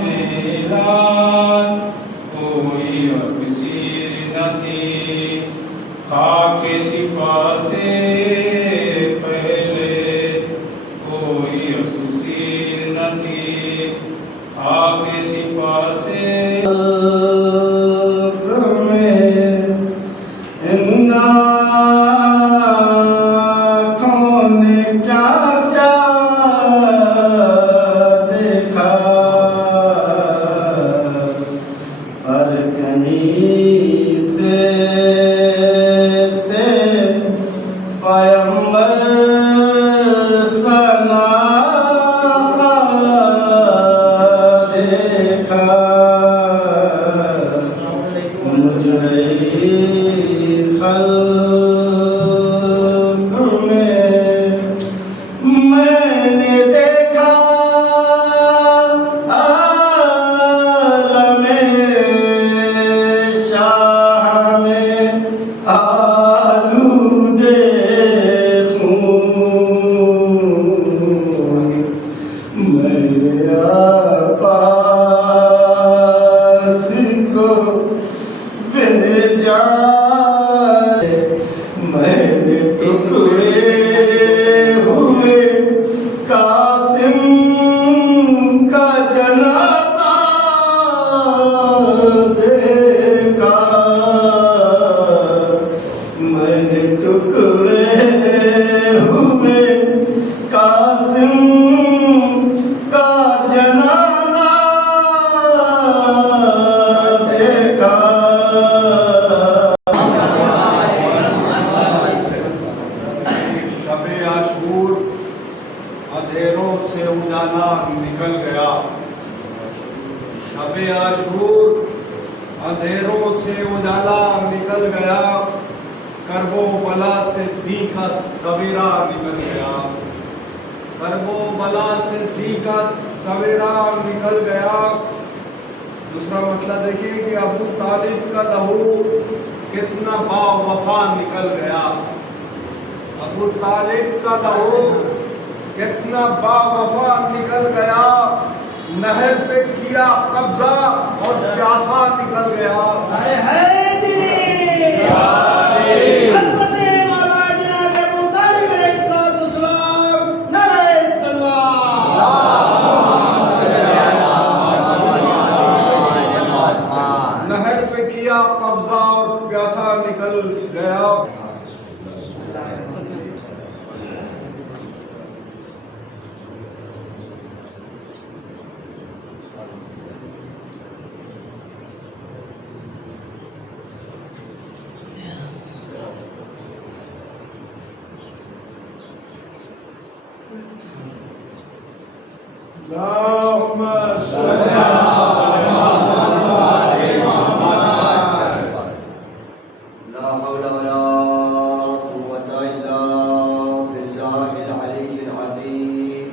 میلاد کوئی اکسیر نہ تھی، خاک شفا سے پہلے کوئی اکسیر نہ تھی، خاک شفا سے اندھیروں سے اجالا نکل گیا، شب عاشور اندھیروں سے اجالا نکل گیا، کرب و بلا سے دی کا سویرا نکل گیا، کرب و بلا سے دی کا سویرا نکل گیا۔ دوسرا مطلب دیکھیے کہ ابو طالب کا لہو کتنا با وفا نکل گیا، ابو طالب کا لہو کتنا با وفا نکل گیا، نہر پہ کیا قبضہ اور پیاسا نکل گیا۔ حضرت مولا جناب ابو طالب علیہ السلام، نعرہ سلوات۔ نہر پہ کیا قبضہ اور پیاسا نکل گیا۔ اللهم صل على لا حول ولا قوة إلا بالله العلي العظيم۔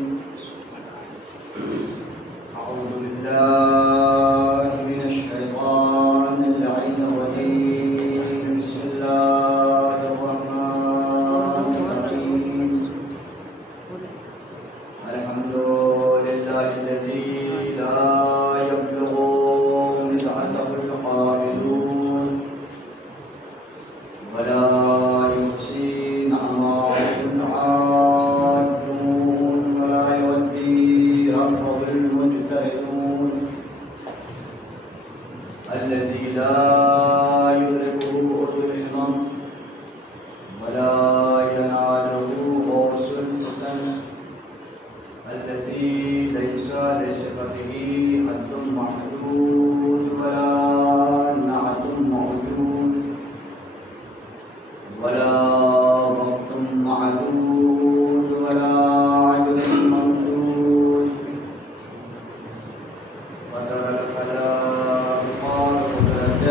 أعوذ بالله من الشيطان اللعين الرجيم، بسم الله الرحمن الرحيم۔ الحمد لله الذي لا يبلغ مسعته القائلون ولا يحصي نعمه العادون ولا يودي حقه المجتهدون، الذي لا يدركه أذن الهمم ولا يناله غوث الفتن، الذي ليس لصفته حد محدود ولا نعت موجود ولا وقت معدود ولا عجل ممدود، فترى الخلائق قدرة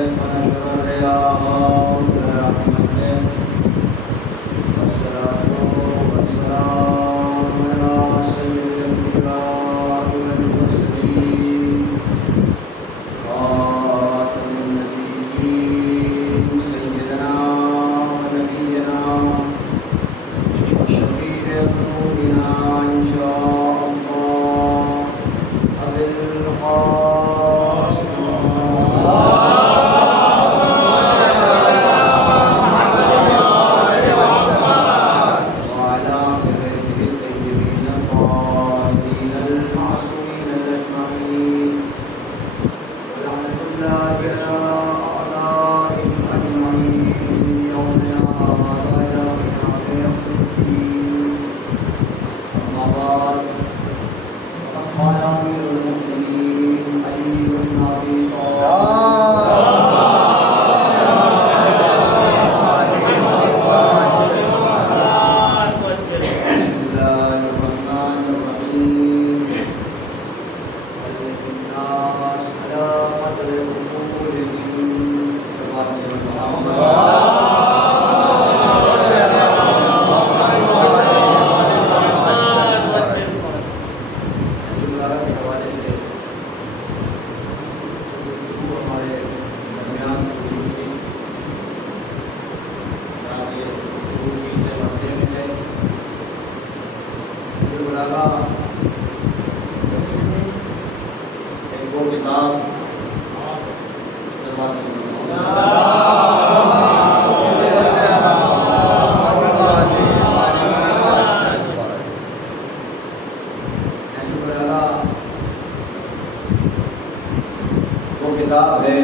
وہ کتاب ہے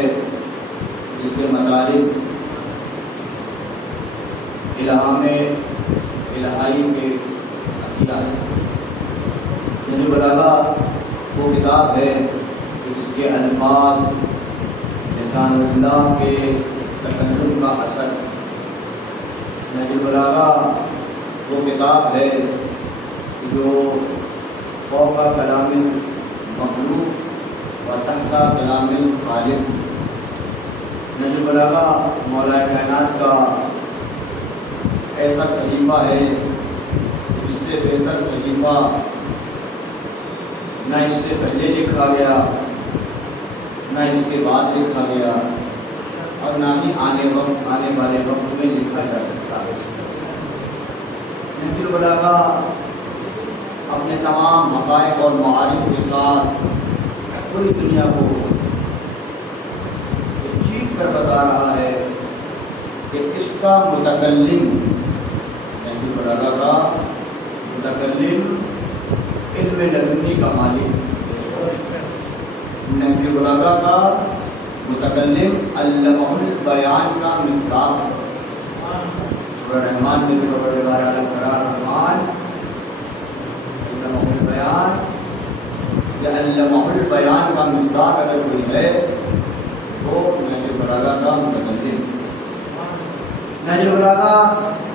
جس کے مطالب الہام الہائی کے عقیدات، نہج البلاغہ وہ کتاب ہے جس کے الفاظ لسان اللہ کے تکلم کا اثر، نہج البلاغہ وہ کتاب ہے جو فوق کلام مخلوق و تحت کلام الخالق، نہج البلاغہ مولا کائنات کا ایسا صحیفہ ہے جس سے بہتر صحیفہ نہ اس سے پہلے لکھا گیا، نہ اس کے بعد لکھا گیا، اور نہ ہی آنے والے وقت میں لکھا جا سکتا ہے۔ نہج البلاغہ اپنے تمام حقائق اور معارف کے ساتھ پوری دنیا کو چیخ کر بتا رہا ہے کہ اس کا متکلم، نہج البلاغہ کا متکلم علم لدنی کا مالک، نہج البلاغہ کا متکلم علمہ البیان کا مصداق ہے۔ سورہ رحمان میں جو پروردگار عالم قرار رحمان علمہ البیان یا علمہ البیان کا مصداق اگر کوئی ہے وہ نہج البلاغہ کا متکلم۔ نہج البلاغہ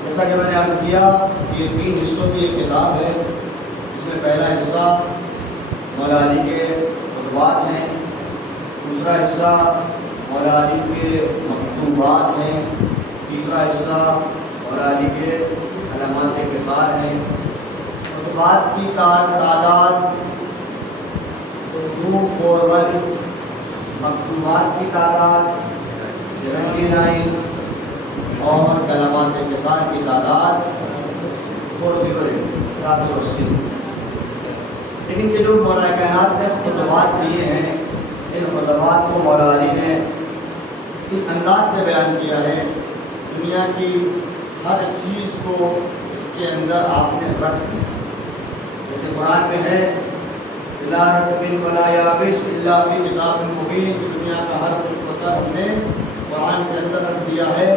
جیسا کہ میں نے عرض کیا کہ یہ 3 حصوں کی ایک کتاب ہے، جس میں پہلا حصہ مولا علی کے خطبات ہیں، دوسرا حصہ مولا علی کے مکتوبات ہیں، تیسرا حصہ مولا علی کے علامات انکسار ہیں۔ خطبات کی تعداد 241، مکتوبات کی تعداد 79 اور کلمات انکسار کی تعداد 480۔ لیکن یہ جو مولا کائنات نے خطبات دیے ہیں، ان خطبات کو مولا علی نے اس انداز سے بیان کیا ہے، دنیا کی ہر چیز کو اس کے اندر آپ نے رکھ دیا۔ جیسے قرآن میں ہے لا رطب ولا یابس الا فی کتاب مبین، کہ دنیا کا ہر کچھ پتہ ہم نے قرآن کے اندر رکھ دیا ہے،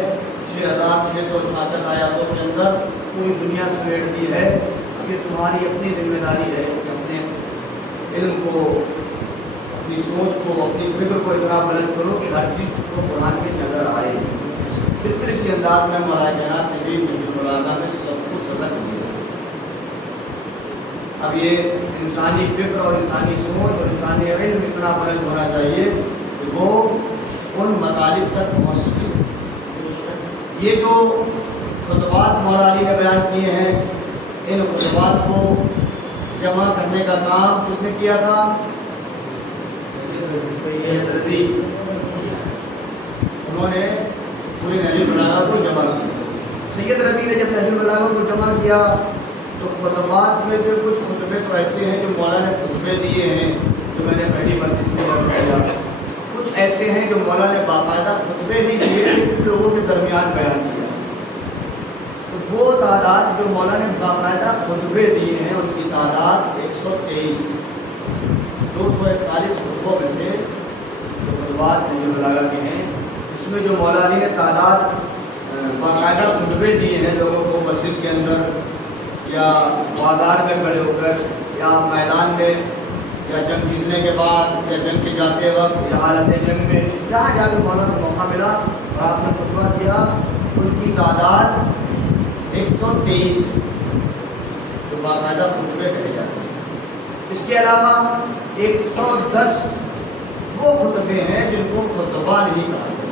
6666 آیاتوں کے اندر پوری دنیا سمیٹ دی ہے۔ اب یہ تمہاری اپنی ذمہ داری ہے کہ اپنے علم کو، اپنی سوچ کو، اپنی فکر کو اتنا بلند کرو کہ ہر چیز کو قرآن میں نظر آئے۔ فطری سی انداز میں مولا کائنات نے بھی نہج البلاغہ میں سب کچھ رکھ دیا۔ اب یہ انسانی فکر اور انسانی سوچ اور انسانی علم اتنا بلند ہونا چاہیے کہ وہ ان مطالب تک پہنچ سکے۔ یہ جو خطبات مولا علی نے بیان کیے ہیں، ان خطبات کو جمع کرنے کا کام کس نے کیا تھا؟ سید رضی۔ انہوں نے پوری نہج البلاغہ کو جمع کیا۔ سید رضی نے جب نہج البلاغہ کو جمع کیا تو خطبات میں سے کچھ خطبے تو ایسے ہیں جو مولا نے خطبے دیے ہیں، جو میں نے ایسے ہیں جو مولا نے باقاعدہ خطبے بھی دیے لوگوں کے درمیان بیان کیا. تو وہ تعداد جو مولا نے باقاعدہ خطبے دیے ہیں ان کی تعداد 123. 241 خطبوں میں سے جو خطبات جو بلاغہ کے ہیں اس میں جو مولا علی نے تعداد باقاعدہ خطبے دیے ہیں لوگوں کو مسجد کے اندر یا بازار میں کھڑے ہو کر یا میدان میں یا جنگ جیتنے کے بعد یا جنگ کے جاتے وقت یا حالت جنگ میں جہاں جا کے مولا کو موقع ملا اور آپ نے خطبہ دیا ان کی تعداد 123 جو باقاعدہ خطبے کہے جاتے ہیں. اس کے علاوہ 110 وہ خطبے ہیں جن کو خطبہ نہیں کہا جاتا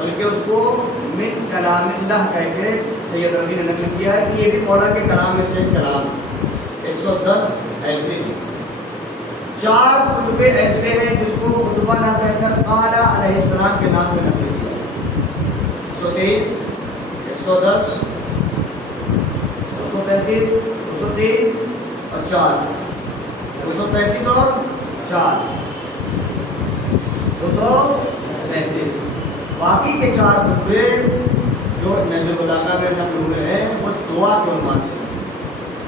بلکہ اس کو من کلام اللہ کہہ کے سید رضی نے نقل کیا ہے کہ یہ بھی مولا کے کلام میں سے ایک کلام. 110 ایسے ہیں. 4 خطبے ایسے ہیں جس کو خطبہ نہ کہہ کر قال علیہ السلام کے نام سے نقل کیا ہے. 123 110 235 223 اور 4 235 اور 4 237. باقی کے 4 خطبے جو نہج البلاغہ میں نقل ہوئے ہیں وہ دعا کے عنوان سے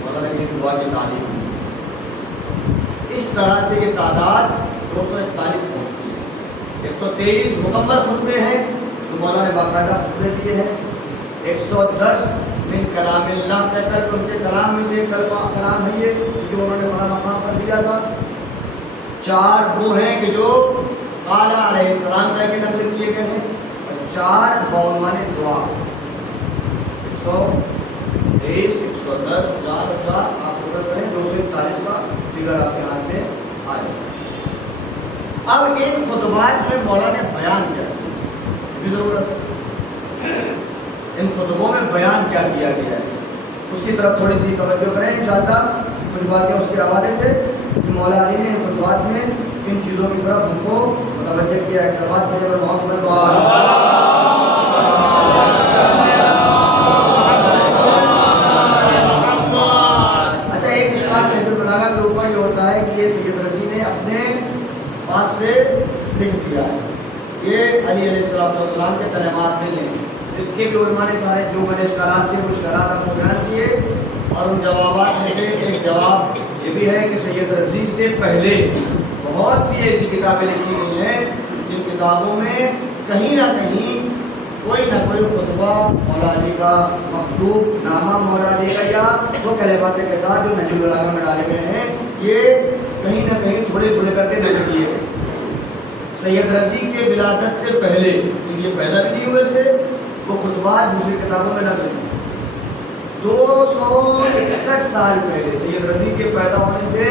مگر یہ دعا کی تعلیم ہے. اس طرح سے یہ تعداد 241 پہنچتی ہے. 123 مکمل خطبے ہیں جو مولا نے باقاعدہ خطبے دیے ہیں. 110 من کلام اللہ کہہ کر ان کے کلام میں سے کلام ہے یہ جو انہوں نے بڑا مقام پر دیا تھا. 4 وہ ہیں کہ جو قال علیہ السلام کہہ کے نقل کیے گئے ہیں اور 4 بعنوان دعا. 123 110 4 اور 4 آپ ٹوٹل کریں 241 کا فگر آپ کے ہاتھ میں آ جائے. اب ان خطبات میں مولا نے بیان کیا بھی ضرورت ہے. ان خطبوں میں بیان کیا کیا گیا ہے اس کی طرف تھوڑی سی توجہ کریں انشاءاللہ. کچھ باتیں اس کے حوالے سے کہ مولا علی نے ان خطبات میں ان چیزوں کی طرف ہم کو متوجہ کیا ہے. سلوات پڑھیں پر محمد اچھا ایک اشکال نہج البلاغہ کے اوپر یہ ہوتا ہے کہ یہ سید رضی نے اپنے پاس سے لکھ دیا ہے. یہ علی علیہ السلام کے کلمات نہیں ہیں. اس کے بھی علماء نے سارے جو میں نے اشکالات تھے کچھ اشکالات آپ کو بیان کیے اور ان جوابات میں سے ایک جواب یہ بھی ہے کہ سید رضی سے پہلے بہت سی ایسی کتابیں لکھی گئی ہیں جن کتابوں میں کہیں نہ کہیں کوئی نہ کوئی خطبہ مولا علی کا مکتوب نامہ مولا علی کا یا وہ کلمات کے ساتھ جو نہج البلاغہ میں ڈالے گئے ہیں یہ کہیں نہ کہیں تھوڑے تھوڑے کر کے نقل کیے گئے. سید رضی کے ولادت سے پہلے یہ پیدا بھی نہیں ہوئے تھے وہ خطبات دوسری کتابوں میں نقل ہیں. 261 سال پہلے سید رضی کے پیدا ہونے سے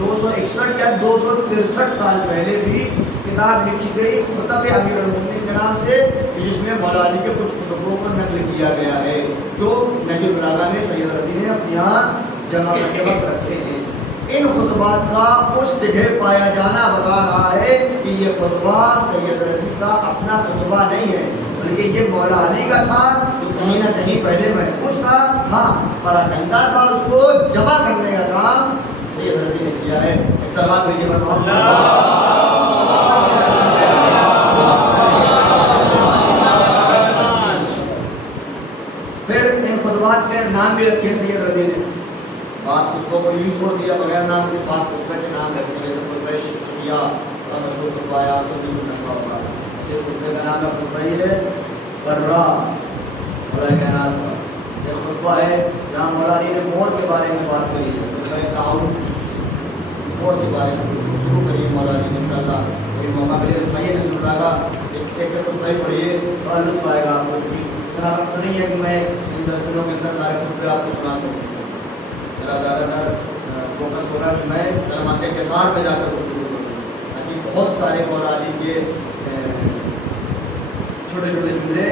261 یا 263 سال پہلے بھی کتاب لکھی گئی خطب امیر المومنین کے نام سے جس میں مولا علی کے کچھ خطبوں کو نقل کیا گیا ہے جو نہج البلاغہ میں سید رضی نے اپنے یہاں جمع کر کے وقت رکھے ہیں. ان خطبات کا اس جگہ پایا جانا بتا رہا ہے کہ یہ خطبہ سید رضی کا اپنا خطبہ نہیں ہے بلکہ یہ مولا علی کا تھا جو کہیں نہ کہیں پہلے محفوظ تھا. ہاں پراکندا تھا اس کو جمع کرنے کا کام سید رضی نے کیا ہے. سلوات بھیجیے پھر ان خطبات میں نام بھی رکھے سید رضی نے. بعض خطبوں کو یوں چھوڑ دیا بغیر نام کے. بعض خطبے کے نام رکھے جیسے خطبہ شکریہ بڑا مشہور خطبہ ہے آپ کو بھی سننا ہوگا. اسے خطبے کا نام ہے خطبہ ہی ہے برا مولا کائنات کا. یہ خطبہ ہے جہاں مولا علی نے مور کے بارے میں بات کری ہے. خطبہ تعاون مور کے بارے میں گفتگو کری ہے مولا علی نے. انشاءاللہ کوئی موقع ملے بتائیے نہج البلاغہ ایک خطبہ ہی پڑھیے اور لطف آئے گا آپ کو. اتنا وقت نہیں ہے کہ میں ان 10 دنوں کے اندر سارے خطبے آپ کو سنا سکوں. زیادہ تر فوکس ہو رہا ہے کہ میں کلمات کے ساتھ پہ جا کر گفتگو کروں تاکہ بہت سارے مولا علی کے چھوٹے چھوٹے جملے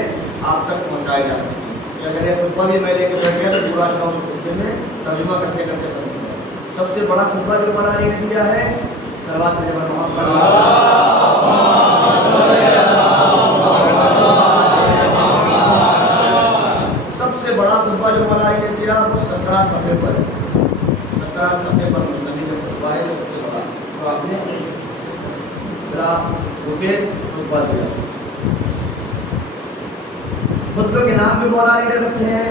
آپ تک پہنچائے جا سکیں. اگر یہ خطبہ بھی میں لے کے بیٹھ گیا تو پورا چلا اس خطبے میں ترجمہ کرتے کرتے ختم ہوا. سب سے بڑا خطبہ جو مولا علی نے دیا ہے سلوات میں سب سے بڑا خطبہ جو مولا علی نے دیا وہ 17 صفحے پر ہے. 17 صفحے پر مشتمل خطبہ ہے جو سب سے بڑا. تو آپ نے ذرا رکے خطبہ دیا. خطبے کے نام بھی مولانا نے رکھے ہیں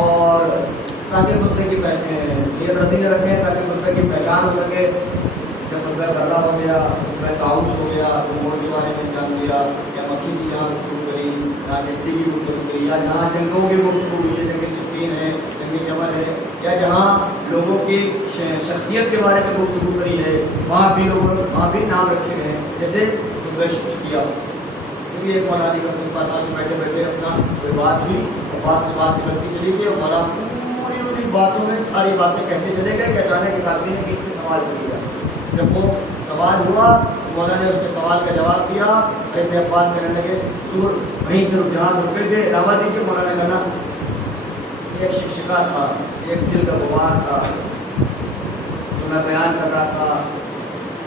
اور تاکہ خطبے کی سید رضی نے رکھے ہیں تاکہ خطبے کی پہچان ہو سکے. جب خطبہ برہ ہو گیا, خطبہ تعاوش ہو گیا, امور کے بارے میں جان لیا, یا مکی کی یہاں گفتگو کری, یا مٹی کی گفتگو کری, یا جہاں جنگوں کی گفتگو ہوئی ہے, جنگ صفین ہے, جنگ جمل ہے, یا جہاں لوگوں کی شخصیت کے بارے میں گفتگو کری ہے, وہاں بھی نام رکھے گئے ہیں. جیسے خطبہ شکر کیا, کیونکہ ایک مولانا کا خطبہ تھا کہ بیٹھے بیٹھے اپنا کوئی بات ہوئی اور بات سے بات نکلتی چلی گئی, اور مولانا پوری باتوں میں ساری باتیں کہتے چلے گئے کہ اچانک ایک آدمی نے بیچ میں سوال کر دیا. جب وہ سوال ہوا مولانا نے اس کے سوال کا جواب دیا. ابن عباس کہنے لگے حضور وہیں سے جہاں سے رکے تھے دعویٰ دیجیے. مولانا نے کہا ایک شکشکا تھا, ایک دل کا غبار تھا, تو میں بیان کر رہا تھا,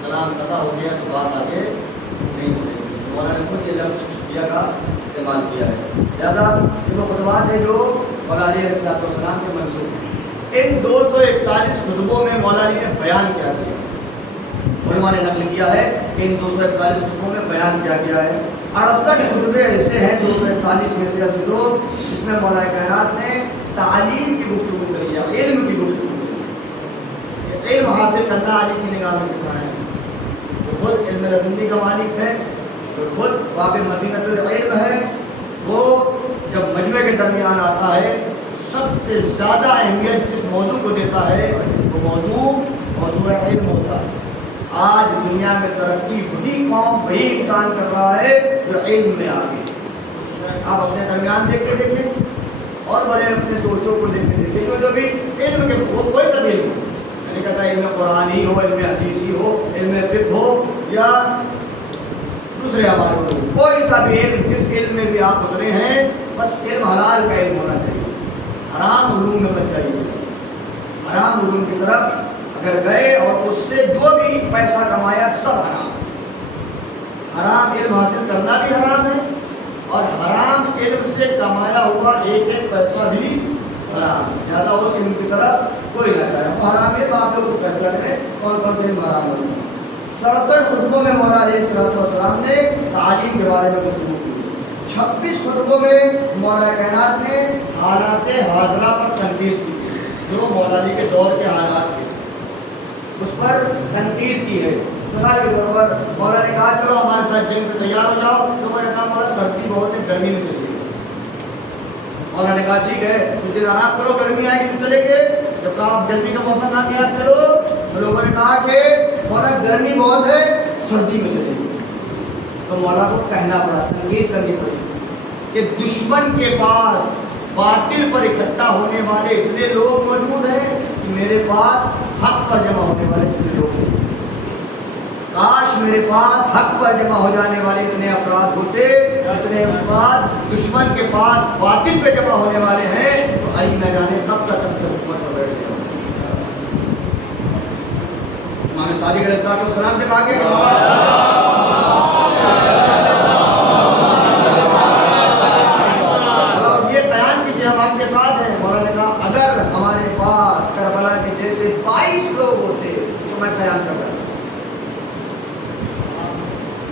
کلام قطع ہو گیا تو بات آگے نہیں ہو رہی. مولانا نے خود یہ لفظ شکشکیہ کا استعمال کیا ہے. لہٰذا جو خطبات ہیں جو مولا علی علیہ السلام سے منسوب ہیں, ان 241 خطبوں میں مولا علی نے بیان کیا کیا. علماء نے نقل کیا ہے کہ ان 241 خطبوں میں بیان کیا گیا ہے. 68 خطبے ایسے ہیں 241 میں سے عزیزو جس میں مولا کائنات نے تعلیم کی گفتگو کری ہے, علم کی گفتگو کری. علم حاصل کرنا علی کی نگاہ میں کتنا ہے. وہ خود علم لدنی کا مالک ہے, وہ خود باب مدینۃ العلم ہے. وہ جب مجمع کے درمیان آتا ہے سب سے زیادہ اہمیت جس موضوع کو دیتا ہے وہ موضوع علم ہوتا ہے. آج دنیا میں ترقی وہی قوم وہی انسان کر رہا ہے جو علم میں آگے. آپ اپنے درمیان دیکھتے دیکھیں اور بڑے اپنے سوچوں کو دیکھتے دیکھیں جو بھی علم کے وہ کوئی سا علم ہو, میں نے کہتا علم قرآن ہی ہو, علم حدیث ہی ہو, علم فقہ ہو یا دوسرے حوالے ہو, کوئی سا بھی علم جس علم میں بھی آپ اترے ہیں بس علم حلال کا علم ہونا چاہیے. حرام علوم میں بچ جائیے. حرام علوم کی طرف اگر گئے اور اس سے جو بھی پیسہ کمایا سب حرام. حرام علم حاصل کرنا بھی حرام ہے اور حرام علم سے کمایا ہوا ایک ایک پیسہ بھی حرام. زیادہ اس علم کی طرف کوئی نہ جائے. وہ حرام علم آپ لوگ کو فیصلہ کریں کون کون سے علم حرام ہوگا. 67 خطبوں میں مولا علیہ السلام نے تعلیم کے بارے میں گفتگو کی. 26 خطبوں میں مولا کائنات نے حالات حاضرہ پر تنقید کی, جو مولا علی کے دور کے حالات تھے اس پر تنقید کی ہے. مثال کے طور پر مولا نے کہا چلو ہمارے ساتھ جنگ پہ تیار ہو جاؤ. لوگوں نے کہا مولا سردی بہت ہے, گرمی میں چلیے. مولا نے کہا ٹھیک ہے کچھ دن آرام کرو, گرمی آئے گی تو چلے گے. جب کہا اب گرمی کا موسم آ گیا آپ چلو, تو لوگوں نے کہا کہ مولا گرمی بہت ہے سردی میں چلے گی. تو مولا کو کہنا پڑا, تنقید کرنی پڑی کہ دشمن کے پاس باطل پر اکٹھا ہونے والے اتنے لوگ موجود ہیں کہ میرے پاس حق پر جمع ہونے والے اتنے لوگ ہیں. کاش میرے پاس حق پر جمع ہو جانے والے اتنے افراد ہوتے. اتنے افراد دشمن کے پاس باطل پہ جمع ہونے والے ہیں تو علی نہ جانے کب تک حکومت پر بیٹھ گیا. امام صادق علیہ السلام سے کہا کہ ہم آپ کے ساتھ ہیں. مولانا نے کہا اگر ہمارے پاس کربلا کے جیسے 22 لوگ ہوتے تو میں قیام کرتا.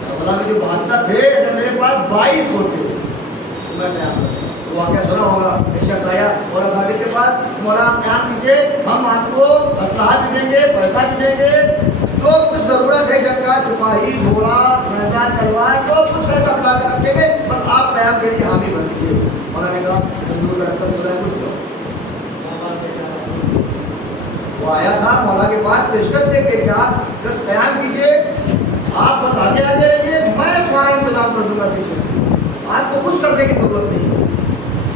کربلا میں جو 72 تھے اگر میرے پاس 22 ہوتے تو میں قیام کرتا. تو واقعہ سنا ہوگا, ایک شخص آیا مولا صاحب کے پاس, مولا آپ قیام کیجیے, ہم آپ کو اسلحہ بھی دیں گے, پیسہ بھی دیں گے, جو کچھ ضرورت ہے جنگ کا, سپاہی, گھوڑا, میدان, تلوار, جو کچھ ہے سب لا کر رکھیں گے, بس آپ قیام کے لیے حامی بن دیجیے. مولانا نے کہا تندور کا رقم خدا کچھ دو. وہ آیا تھا مولا کے پاس پیشکش لے کے, کیا بس قیام کیجیے, آپ بس آگے آگے رہیے, میں سارا انتظام کر دوں گا پیچھے سے, آپ کو کچھ کرنے کی ضرورت نہیں.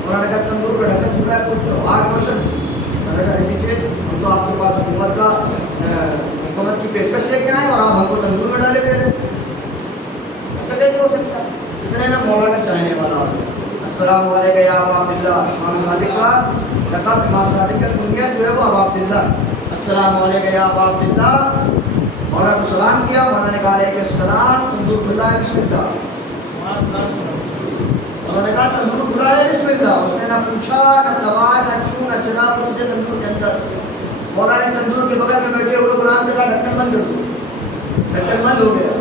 مولانا نے کہا تندور کا ڈھکن کھلا ہے کچھ دو, آگ روشن تھی. مولانا نے کہا نیچے ہم تو آپ کے پاس حکومت کی پیشکش لے کے آئے اور آپ ہم کو تندور میں ڈالے دے رہے, ایسا کیسے ہو سکتا ہے. اتنے میں مولانا چاہنے والا آ گیا. السلام علیکم یا ابا عبداللہ. امام صادق کا لقب, امام صادق کا کنیت جو ہے وہ ابا عبداللہ. السلام علیکم یا ابا عبداللہ. مولانا کو سلام کیا. مولانا نے کہا علیہ السلام, تندور کھلا ہے, بسم اللہ. مولانا نے کہا تندور کھلا ہے, بسم اللہ. اس نے نہ پوچھا, نہ سوال, نہ چھو, نہ چنا, کچھ دے تندور کے اندر. مولانا نے تندور کے بغل میں بیٹھے ہوئے غلام سے کہا ڈھکن بند کر دو. ڈھکن بند ہو گیا.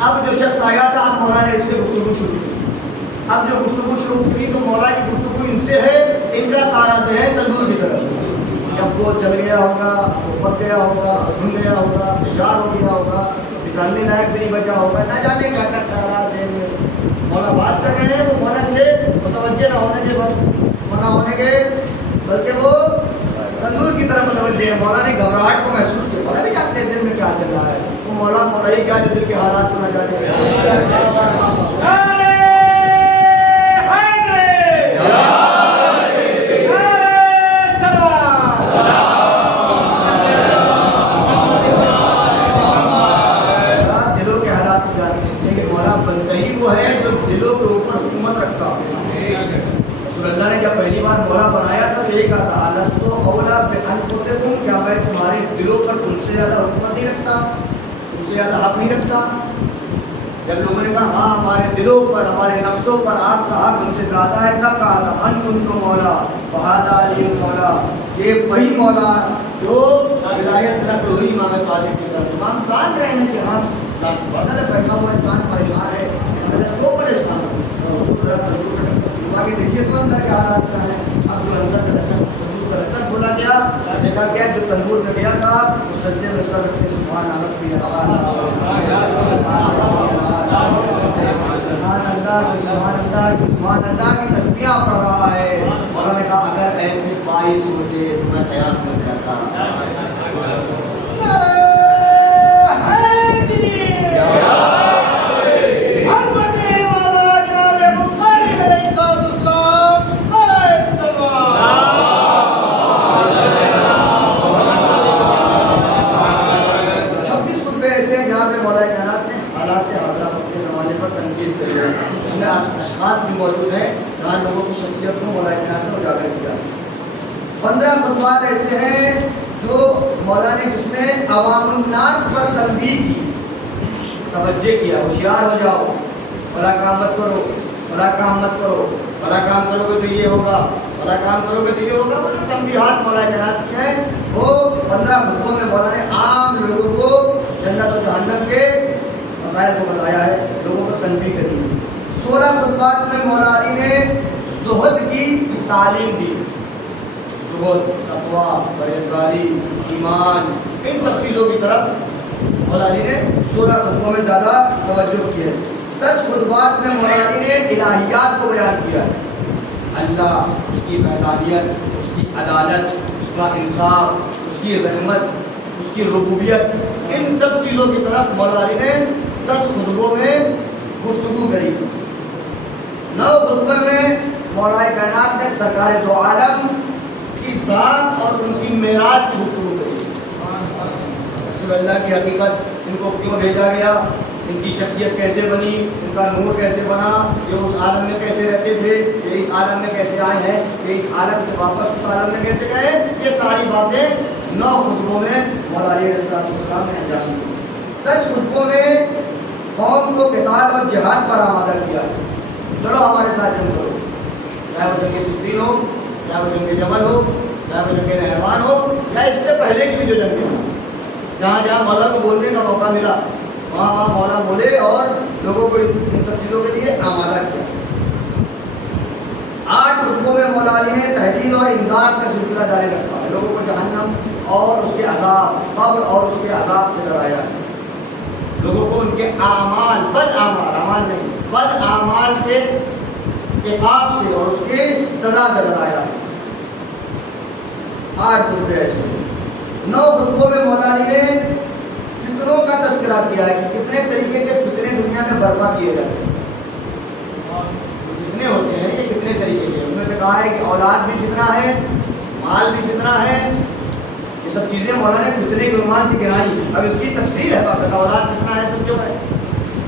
اب جو شخص آیا تھا اب مولا نے اس سے گفتگو شروع کی. اب جو گفتگو شروع کی تو مولا کی گفتگو ان سے ہے, ان کا سارا سے ہے تندور کی طرف. جب وہ چل گیا ہوگا, وہ پک گیا ہوگا, دھل گیا ہوگا, بیکار ہو گیا ہوگا, نکالنے لائق بھی نہیں بچا ہوگا, نہ جانے کیا کیا خیالات ہیں مولا بات کر رہے ہیں. وہ مولا سے متوجہ نہ ہونے کے منع ہونے کے, بلکہ وہ تندور کی طرف متوجہ ہے. مولا نے گھبراہٹ کو محسوس کیا. مولا بھی جانتے ہیں دل میں کیا چل رہا ہے. وہ مولا ہی کیا جو دل کے حالات کو نہ جانے. اللہ نے جب پہلی بار مولا بنایا تھا تو یہ کہا تھا الستو اولا بانفسکم, کیا میں تمہارے دلوں پر تم سے زیادہ حکومت نہیں رکھتا, تم سے زیادہ حق نہیں رکھتا. جب لوگوں نے کہا ہاں ہمارے دلوں پر, ہمارے نفسوں پر آپ کا حق ہم سے زیادہ ہے, تب کہا تھا من کنتم مولا وہذا علی مولا, یہ وہی مولا جو ولایت رکھ لو امام صادق کی طرف. امام جان رہے ہیں کہ ہاں بدل بیٹھا ہوا انسان پریشان ہے, وہ پریشان ہے. آگے دیکھیے تو اندر کیا حالات کا ہے. اب جو اندر تندور کا رکھر کھولا گیا, دیکھا گیا جو تندور میں گیا تھا اس سجدے میں سر رکھ کے سبحان ربی الاعلی, سبحان اللہ کی تسبیح پڑھ رہا ہے. مولا نے کہا اگر ایسے 22 ہوتے تو میں تیار کر جاتا. اشخاص بھی موجود ہیں جہاں لوگوں کی شخصیت کو مولا کائنات نے اجاگر کیا. 15 خطبات ایسے ہیں جو مولا نے جس میں عوام الناس پر تنبیہ کی, توجہ کیا, ہوشیار ہو جاؤ, بڑا کام مت کرو, بڑا کام مت کرو, بڑا کام کرو گے تو یہ ہوگا, بڑا کام کرو گے تو یہ ہوگا. وہ جو تنبیہات مولا کائنات کی ہیں وہ 15 خطبوں میں مولا نے عام لوگوں کو جنت و جہنم کے مسائل کو بتایا ہے, لوگوں کو تنبیہ کری. 16 خطبات میں مولا علی نے زہد کی تعلیم دی. زہد, تقویٰ, پرہیزگاری, ایمان, ان سب چیزوں کی طرف مولا علی نے 16 خطبوں میں زیادہ توجہ کی ہے. 10 خطبات میں مولا علی نے الہیات کو بیان کیا ہے. اللہ, اس کی وحدانیت, اس کی عدالت, اس کا انصاف, اس کی رحمت, اس کی ربوبیت, ان سب چیزوں کی طرف مولا علی نے 10 خطبوں میں گفتگو کری. 9 خطبے میں مولا کائنات نے سرکار دو عالم کی ذات اور ان کی معراج کی گفتگو کری. رسول اللہ کی حقیقت, ان کو کیوں بھیجا گیا, ان کی شخصیت کیسے بنی, ان کا نور کیسے بنا, یہ اس عالم میں کیسے رہتے تھے, یہ اس عالم میں کیسے آئے ہیں, یہ اس عالم سے واپس اس عالم میں کیسے گئے, یہ ساری باتیں 9 خطبوں میں مولا علیہ السلام نے انجام دی. 10 خطبوں میں قوم کو قتال اور جہاد پر آمادہ کیا ہے. چلو ہمارے ساتھ جنگ کرو, چاہے وہ جنگ صفین ہو, چاہے وہ جنگ جمل ہو, چاہے وہ جنگ نہروان ہو, یا اس سے پہلے کی بھی جو جنگ ہو, جہاں جہاں مولا کو بولنے کا موقع ملا وہاں وہاں مولا بولے اور لوگوں کو ان سب چیزوں کے لیے آمادہ کیا. 8 خطبوں میں مولا علی نے تحقیق اور انذار کا سلسلہ جاری رکھا ہے. لوگوں کو جہنم اور اس کے عذاب, قبر اور اس کے عذاب سے ڈرایا ہے. لوگوں کو ان کے اعمال, بد اعمال نہیں, بد اعمال کے عقاب سے اور اس کے سزا سے ڈرایا ہے. 8 خطبے ایسے. 9 خطبوں میں مولا علی نے فطروں کا تذکرہ کیا ہے کہ کتنے طریقے کے فتنے دنیا میں برپا کیے جاتے ہیں. جو فتنے ہوتے ہیں یہ کتنے طریقے کے, انہوں نے کہا ہے کہ اولاد بھی فتنہ ہے, مال بھی فتنہ ہے, یہ سب چیزیں مولا نے فتنے کے عنوان سے گرائی. اب اس کی تفصیل ہے, اولاد فتنہ ہے تو کیوں ہے,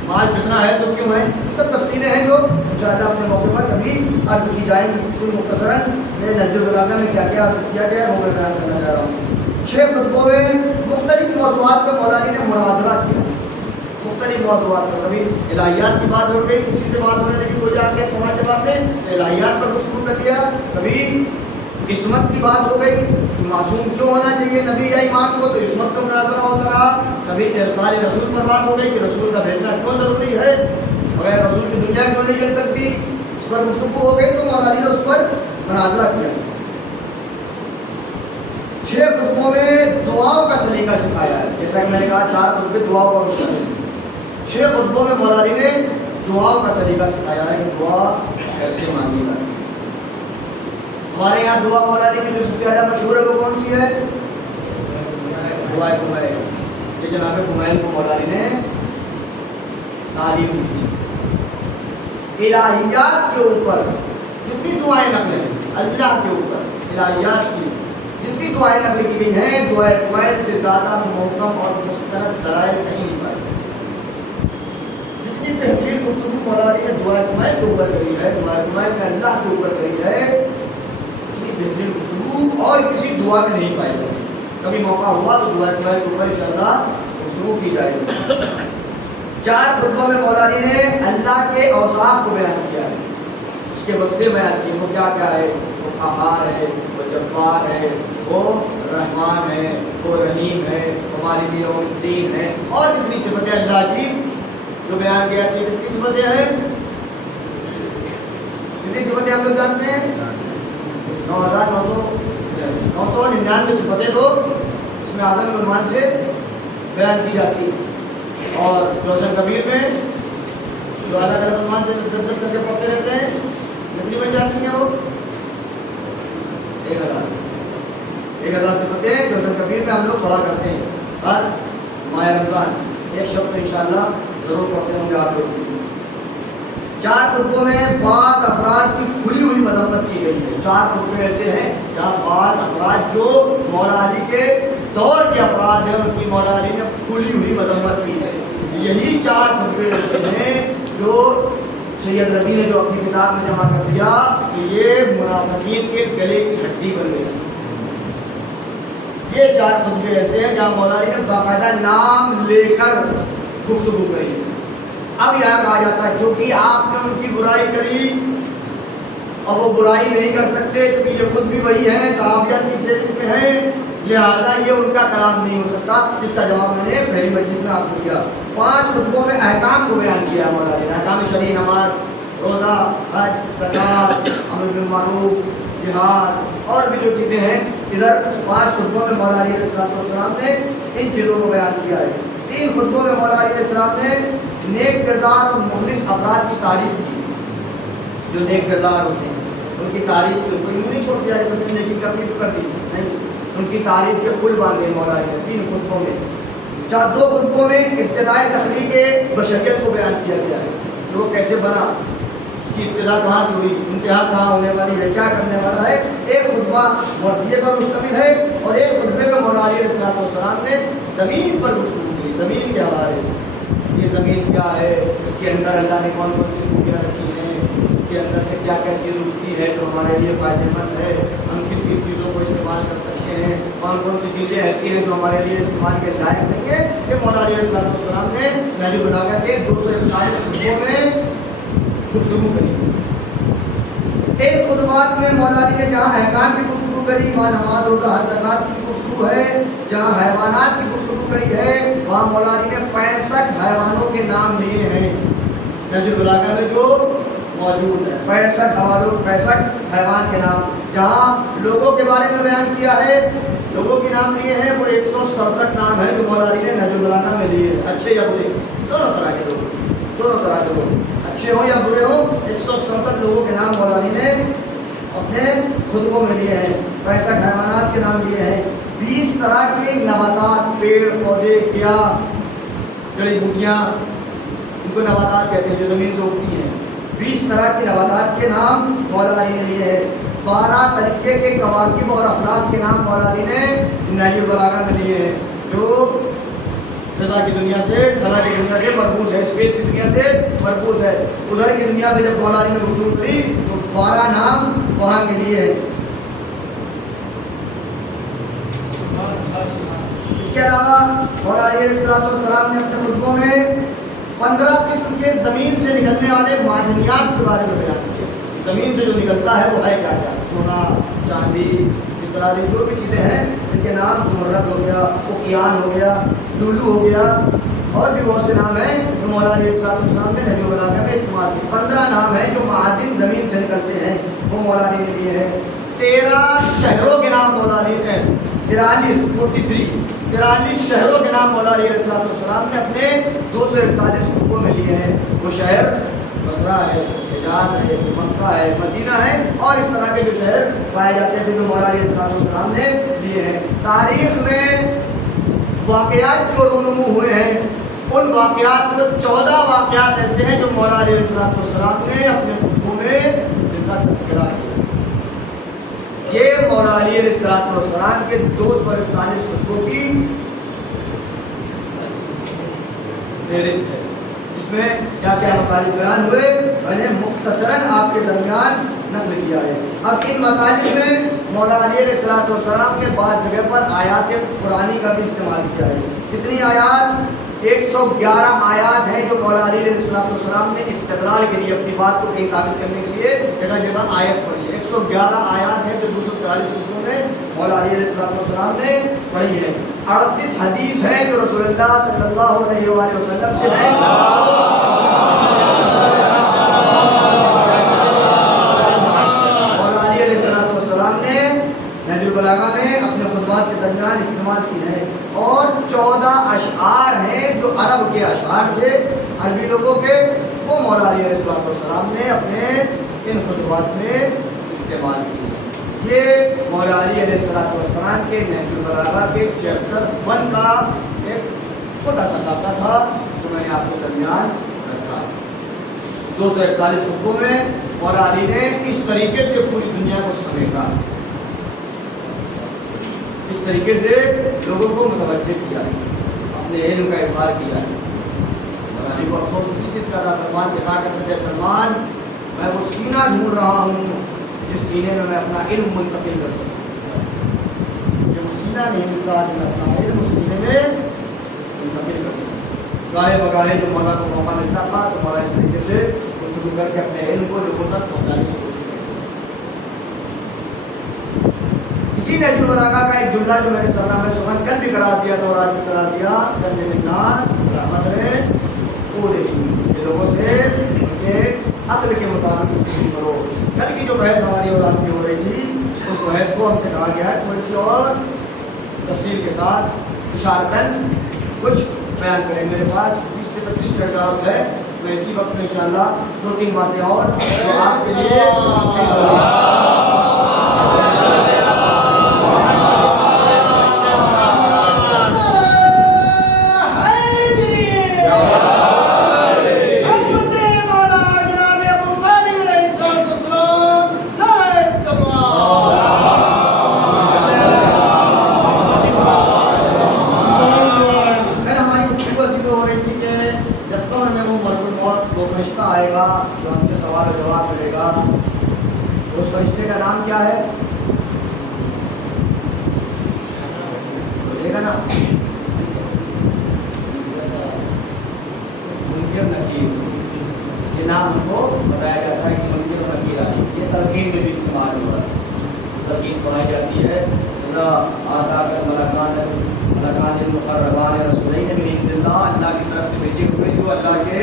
مال فتنہ ہے تو کیوں ہے, یہ سب تفصیلیں ہیں جو انشاءاللہ اپنے موقع پر کبھی عرض کی جائیں گی. کوئی مختصراً نظر البلاغہ میں کیا کیا عرض کیا گیا ہے وہ میں بیان کرنا چاہ رہا ہوں. 6 خطبوں میں مختلف موضوعات پر مولا علی نے مناظرہ کیا. مختلف موضوعات پر, کبھی الہیات کی بات ہو گئی, کسی سے بات ہونے لگی, کوئی آ کے سوال جواب میں الہیات پر گفتگو کر لیا. کبھی عصمت کی بات ہو گئی, معصوم کیوں ہونا چاہیے نبی یا امام کو, تو عصمت کا مناظرہ ہوتا رہا. کبھی ارسال رسول پر بات ہو گئی کہ رسول کا بھیجنا کیوں ضروری ہے، بغیر رسول کی دنیا کیوں نہیں چل سکتی، اس پر گفتگو ہو گئی تو مولا علی نے اس پر مناظرہ کیا۔ 6 خطبوں میں دعاؤں کا سلیقہ سکھایا ہے، جیسا کہ میں نے کہا 4 خطبے دعاؤں پر مشتمل ہیں۔ 6 خطبوں میں مولا علی نے دعاؤں کا سلیقہ سکھایا ہے کہ دعا کیسے مانگی جائے۔ ہمارے یہاں دعا مولا علی کی جو سب سے زیادہ مشہور ہے وہ کون سی ہے؟ دعائے کمیل۔ یہ جناب کمیل کو مولا علی نے تعلیم دی۔ الہیات کے اوپر جتنی دعائیں نقل ہیں، اللہ کے اوپر الہیات کی جتنی دعائیں نقل کی گئی ہیں، دعائے کمیل سے زیادہ محکم اور مستند دلائل کہیں نہیں پائے۔ جتنی بہترین گفتگو مولا علی نے دعائے کمیل کے اوپر کری ہے، دعائے کمیل میں اللہ کے اوپر کری ہے، اتنی بہترین گفتگو اور کسی دعا میں نہیں پائی جائے۔ کبھی موقع ہوا تو دعائے کمیل کے اوپر انشاءاللہ گفتگو کی جائے گی۔ 4 خطبوں میں مولا علی نے اللہ کے اوصاف کو بیان کیا ہے، اس کے وصفیں بیان کیے، وہ کیا کیا ہے، وہ قہار ہے، وہ جبار ہے، وہ رحمان ہے، وہ رحیم ہے، ہمارے لیے یوم الدین ہے، اور جتنی صفتیں اللہ کی جو بیان کیا کہ کتنی صفتیں ہیں، کتنی صفتیں ہم لوگ جانتے ہیں 9,999 صفتیں تو اس میں اعظم کے عنوان سے بیان کی جاتی ہے، اور روشن کبیر میں جو الگ الگ عنوان سے 10 کر کے پڑھتے رہتے ہیں، کتنی بن جاتی ہیں وہ 1000 صفتیں روشن کبیر میں ہم لوگ پڑھا کرتے ہیں ہر ماہ رمضان، ایک شب تو انشاءاللہ ضرور پڑھتے ہوں گے آپ لوگ۔ 4 خطبوں میں بعض افراد کی کھلی ہوئی مذمت کی گئی ہے۔ 4 خطبے ایسے ہیں جہاں بعض افراد جو مولا علی کے دور کے افراد ہیں ان کی مولا علی نے کھلی ہوئی مذمت کی ہے۔ یہی 4 خطبے ایسے ہیں جو سید رضی نے جو اپنی کتاب میں جمع کر دیا کہ یہ منافقین کے گلے کی ہڈی بن گیا۔ یہ 4 خطبے ایسے ہیں جہاں مولا علی نے باقاعدہ نام لے کر گفتگو کری ہے۔ اب یہاں کہا جاتا ہے جو کہ آپ نے ان کی برائی کری اور وہ برائی نہیں کر سکتے کیونکہ یہ خود بھی وہی ہیں، صحابیات کی فہرست میں ہیں، لہذا یہ ان کا کلام نہیں ہو سکتا، جس کا جواب میں نے پہلی مجلس میں آپ کو دیا۔ 5 خطبوں میں احکام کو بیان کیا ہے مولا علی نے، احکام شرعی، نماز، روزہ، حج، زکوٰۃ، امر بالمعروف، جہاد اور بھی جو چیزیں ہیں، ادھر 5 خطبوں میں مولا علی علیہ السلام نے ان چیزوں کو بیان کیا ہے۔ 3 خطبوں میں مولا علی علیہ السلام نے نیک کردار اور مخلص افراد کی تعریف کی، جو نیک کردار ہوتے ہیں ان کی تعریف کی، ان کو یوں نہیں چھوڑ دیا کہ تم نے نیکی کر دی تو کر دی، نہیں، ان کی تعریف کے پل باندھے مولا علی نے 3 خطبوں میں۔ 2 خطبوں میں ابتدائی تخلیق بشریت کو بیان کیا گیا ہے، کہ وہ کیسے بنا، اس کی ابتدا کہاں سے ہوئی، انتہا کہاں ہونے والی ہے، کیا کرنے والا ہے۔ 1 خطبہ وصیت پر مشتمل ہے اور 1 خطبے میں مولا علی علیہ السلام نے زمین پر گفتگو کی، زمین کے حوالے سے، یہ زمین کیا ہے، اس کے اندر اللہ نے کون کون سی خوبیاں رکھی ہیں، اس کے اندر سے کیا کیا چیز اٹھتی ہے جو ہمارے لیے فائدہ مند ہے، ہم کن کن چیزوں کو استعمال کر سکتے ہیں، کون کون سی چیزیں ایسی ہیں جو ہمارے لیے استعمال کے لائق نہیں ہے۔ یہ مولا علیہ السلام نے نہج البلاغہ کے 241 خطبوں میں گفتگو کری۔ 1 خطبات میں مولا علی نے جہاں احکام کی گفتگو کری، وہاں نماز، روزہ، حج، زکوٰۃ کی گفتگو ہے، جہاں حیوانات کی گفتگو کری ہے وہاں مولا علی نے 65 حیوانوں کے نام لیے ہیں نہج البلاغہ میں جو موجود ہے، 65 حیوان کے نام، جہاں لوگوں کے بارے میں بیان کیا ہے، لوگوں کے نام لیے ہیں، وہ 167 نام ہیں جو مولا علی نے نہج البلاغہ میں لیے، اچھے یا برے، دونوں طرح کے لوگ، اچھے ہوں یا برے ہوں، 167 لوگوں کے نام مولا علی نے اپنے خطبوں میں لیے ہیں، 65 حیوانات کے نام لیے ہیں، 20 طرح کے نباتات، پیڑ پودے، کیا جڑی بوٹیاں، ان کو نباتات کہتے ہیں جو زمین سے اگتی ہیں، 20 طرح کی نباتات کے نام مولا علی نے لیے ہیں، 12 طریقے کے کواکب اور افلاک کے نام مولا علی نے نہج البلاغہ میں لیے ہیں، جو فضا کی دنیا سے، خلا کی دنیا سے مربوط ہے، اسپیس کی دنیا سے مربوط ہے۔ ادھر کی دنیا میں جب مولا علی نے گفتگو کی تو 12 نام وہاں کے لیے ہیں۔ اس کے علاوہ مولا علی علیہ السلام نے اپنے خطبوں میں 15 قسم کے زمین سے نکلنے والے معدنیات کے بارے میں بیان کیا۔ زمین سے جو نکلتا ہے وہ ہے کیا کیا، سونا، چاندی، جو بھی چیزیں ہیں جن کے نام زمرد ہو گیا، اوکیان ہو گیا، لولو ہو گیا، اور بھی بہت سے نام ہیں جو مولا علیہ السلام نے نہج البلاغہ میں استعمال کیے۔ 15 نام ہیں جو معادن زمین سے نکلتے ہیں، وہ مولا علی نے دیے ہیں۔ 13 شہروں کے نام مولا علی نے 43 شہروں کے نام مولا علیہ السلام نے اپنے 241 خطبوں میں لیے ہیں۔ وہ شہر بصرہ ہے، حجاز ہے، مکہ ہے، مدینہ ہے، اور اس طرح کے جو شہر پائے جاتے تھے جو مولا علیہ السلام نے لیے ہیں۔ تاریخ میں واقعات جو رونما ہوئے ہیں، ان واقعات کو 14 واقعات ایسے ہیں جو مولا علیہ السلام نے اپنے خطبوں میں جن کا تذکرہ کیا۔ یہ مولا علیہ السلام کے 241 خطبوں کی فہرست ہے، جس میں کیا کیا مطالب بیان ہوئے میں نے مختصراً آپ کے درمیان نقل کیا ہے۔ اب ان مطالب میں مولا علیہ السلام نے بعض جگہ پر آیات قرآنی کا بھی استعمال کیا ہے۔ کتنی آیات؟ 111 آیات ہیں جو مولا علیہ السلام نے استدلال کے لیے اپنی بات کو کہیں ثابت کرنے کے لیے جگہ جگہ آیت پڑھی ہے۔ 111 آیات ہیں جو 243 خطبوں میں مولا علیہ السلام نے پڑھی ہے۔ 38 حدیث ہیں جو رسول اللہ صلی اللہ علیہ وآلہ وسلم سے ہیں۔ مولا علیہ السلام نے نہج البلاغہ میں اپنے خطبات کے درمیان استعمال کیے ہیں، اور 14 اشعار ہیں جو عرب کے اشعار تھے، عربی لوگوں کے، وہ مولا علیہ السلام نے اپنے ان خطبات میں استعمال کیے۔ یہ مولا علی علیہ السلام کے نہج البلاغہ کے چیپٹر 1 کا ایک چھوٹا سا خاکہ تھا جو میں نے آپ کے درمیان رکھا۔ 241 خطبوں میں مولا علی نے اس طریقے سے پوری دنیا کو سمیٹا، اس طریقے سے لوگوں کو متوجہ کیا ہے، اپنے علم کا اظہار کیا ہے۔ مولا علی کو افسوس اسی چیز کا تھا، سلمان سے کہا کرتے تھے، سلمان میں وہ سینہ ڈھونڈ رہا ہوں جس سینے میں میں اپنا علم منتقل کر سکوں۔ یہ وہ سینہ نہیں ملتا کہ میں اپنا علم اس سینے میں منتقل کر سکوں۔ گاہے بگاہے جو مولا کو موقع ملتا تھا تو مولا اس طریقے سے گفتگو کر کے اپنے علم کو لوگوں تک پہنچانے کی کوشش کرتا۔ اسی نہج البلاغہ کا ایک جملہ جو میں نے سرنامہ سخن کل بھی قرار دیا تھا اور آج بھی قرار دیا، کل الناس رحمت پورے یہ لوگوں سے کہ عقل کے مطابق گفتگو کرو۔ کل کی جو بحث ہماری اور آپ کی ہو رہی تھی، اس بحث کو ہم سے کہا گیا ہے تھوڑی سی اور تفصیل کے ساتھ اشارتاً کچھ بیان کریں۔ میرے پاس 20 سے 25 منٹ کا وقت ہے، میں اسی وقت میں انشاءاللہ 2-3 باتیں اور جو آپ کے لیے جو ہم سے سوال و جواب کرے گا، تو اس فرشتے کا نام کیا ہے؟ بولے گا نا، منکر نکیر۔ یہ نام ہم کو بتایا جاتا ہے کہ منکر و نکیر ہے۔ یہ تلقین میں بھی استعمال ہوا ہے، تلقین پڑھائی جاتی ہے۔ اذا آتاک الملکان المقربان رسولین من عند اللہ، اللہ کی طرف سے بھیجے ہوئے جو اللہ کے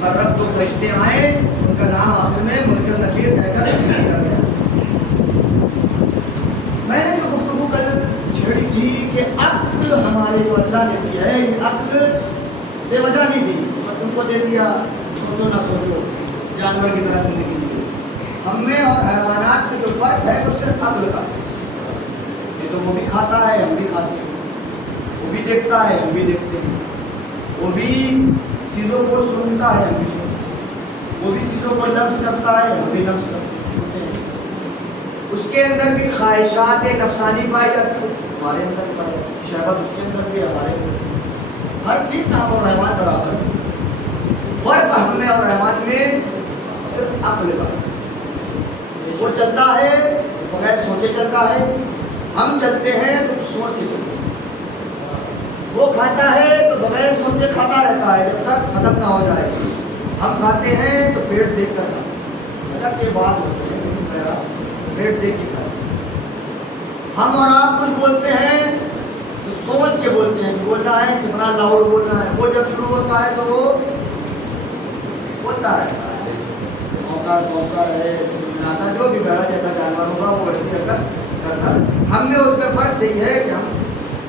مقرب 2 فرشتے آئے، ان کا نام آخر میں منکر نکیر کہہ کر دیا گیا۔ میں نے جو گفتگو کل چھیڑی تھی کہ عقل ہمارے جو اللہ نے دی ہے، یہ عقل بے وجہ نہیں دی، تم کو دے دیا سوچو نہ سوچو جانور کی طرح زندگی دی۔ ہم میں اور حیوانات میں جو فرق ہے وہ صرف عقل کا ہے۔ یہ تو وہ بھی کھاتا ہے، ہم بھی کھاتے ہیں، وہ بھی دیکھتا ہے، ہم بھی دیکھتے ہیں، وہ بھی چیزوں کو سنتا ہے، ہم بھی سنتے ہیں، وہ بھی چیزوں کو لمس کرتا ہے، ہم بھی لمس کرتے ہیں۔ اس کے اندر بھی خواہشات نفسانی پائی جاتی ہے، ہمارے اندر بھی پائی جاتی ہے، شہوت اس کے اندر بھی، ہمارے اندر، ہر چیز میں ہم اور رحمان برابر ہے۔ فرق ہم میں اور رحمان میں صرف عقل کا ہے۔ وہ چلتا ہے بغیر سوچے چلتا ہے، ہم چلتے ہیں تو سوچ کے چلتے ہیں۔ وہ کھاتا ہے تو بغیر سوچے کھاتا رہتا ہے جب تک ختم نہ ہو جائے۔ ہم کھاتے ہیں تو پیٹ دیکھ کر کھاتے ہیں، اگر یہ بات ہوتے ہیں لیکن میرا پیٹ دیکھ کے کھاتے ہیں۔ ہم اور آپ کچھ بولتے ہیں تو سوچ کے بولتے ہیں کہ بولنا ہے کتنا لاؤڈ بولنا ہے. وہ جب شروع ہوتا ہے تو وہ بولتا رہتا ہے موقع ہے بناتا جو بھی بہرا جیسا جانور ہوگا وہ ویسی حرکت کرتا. ہم میں اس میں فرق صحیح ہے کہ ہم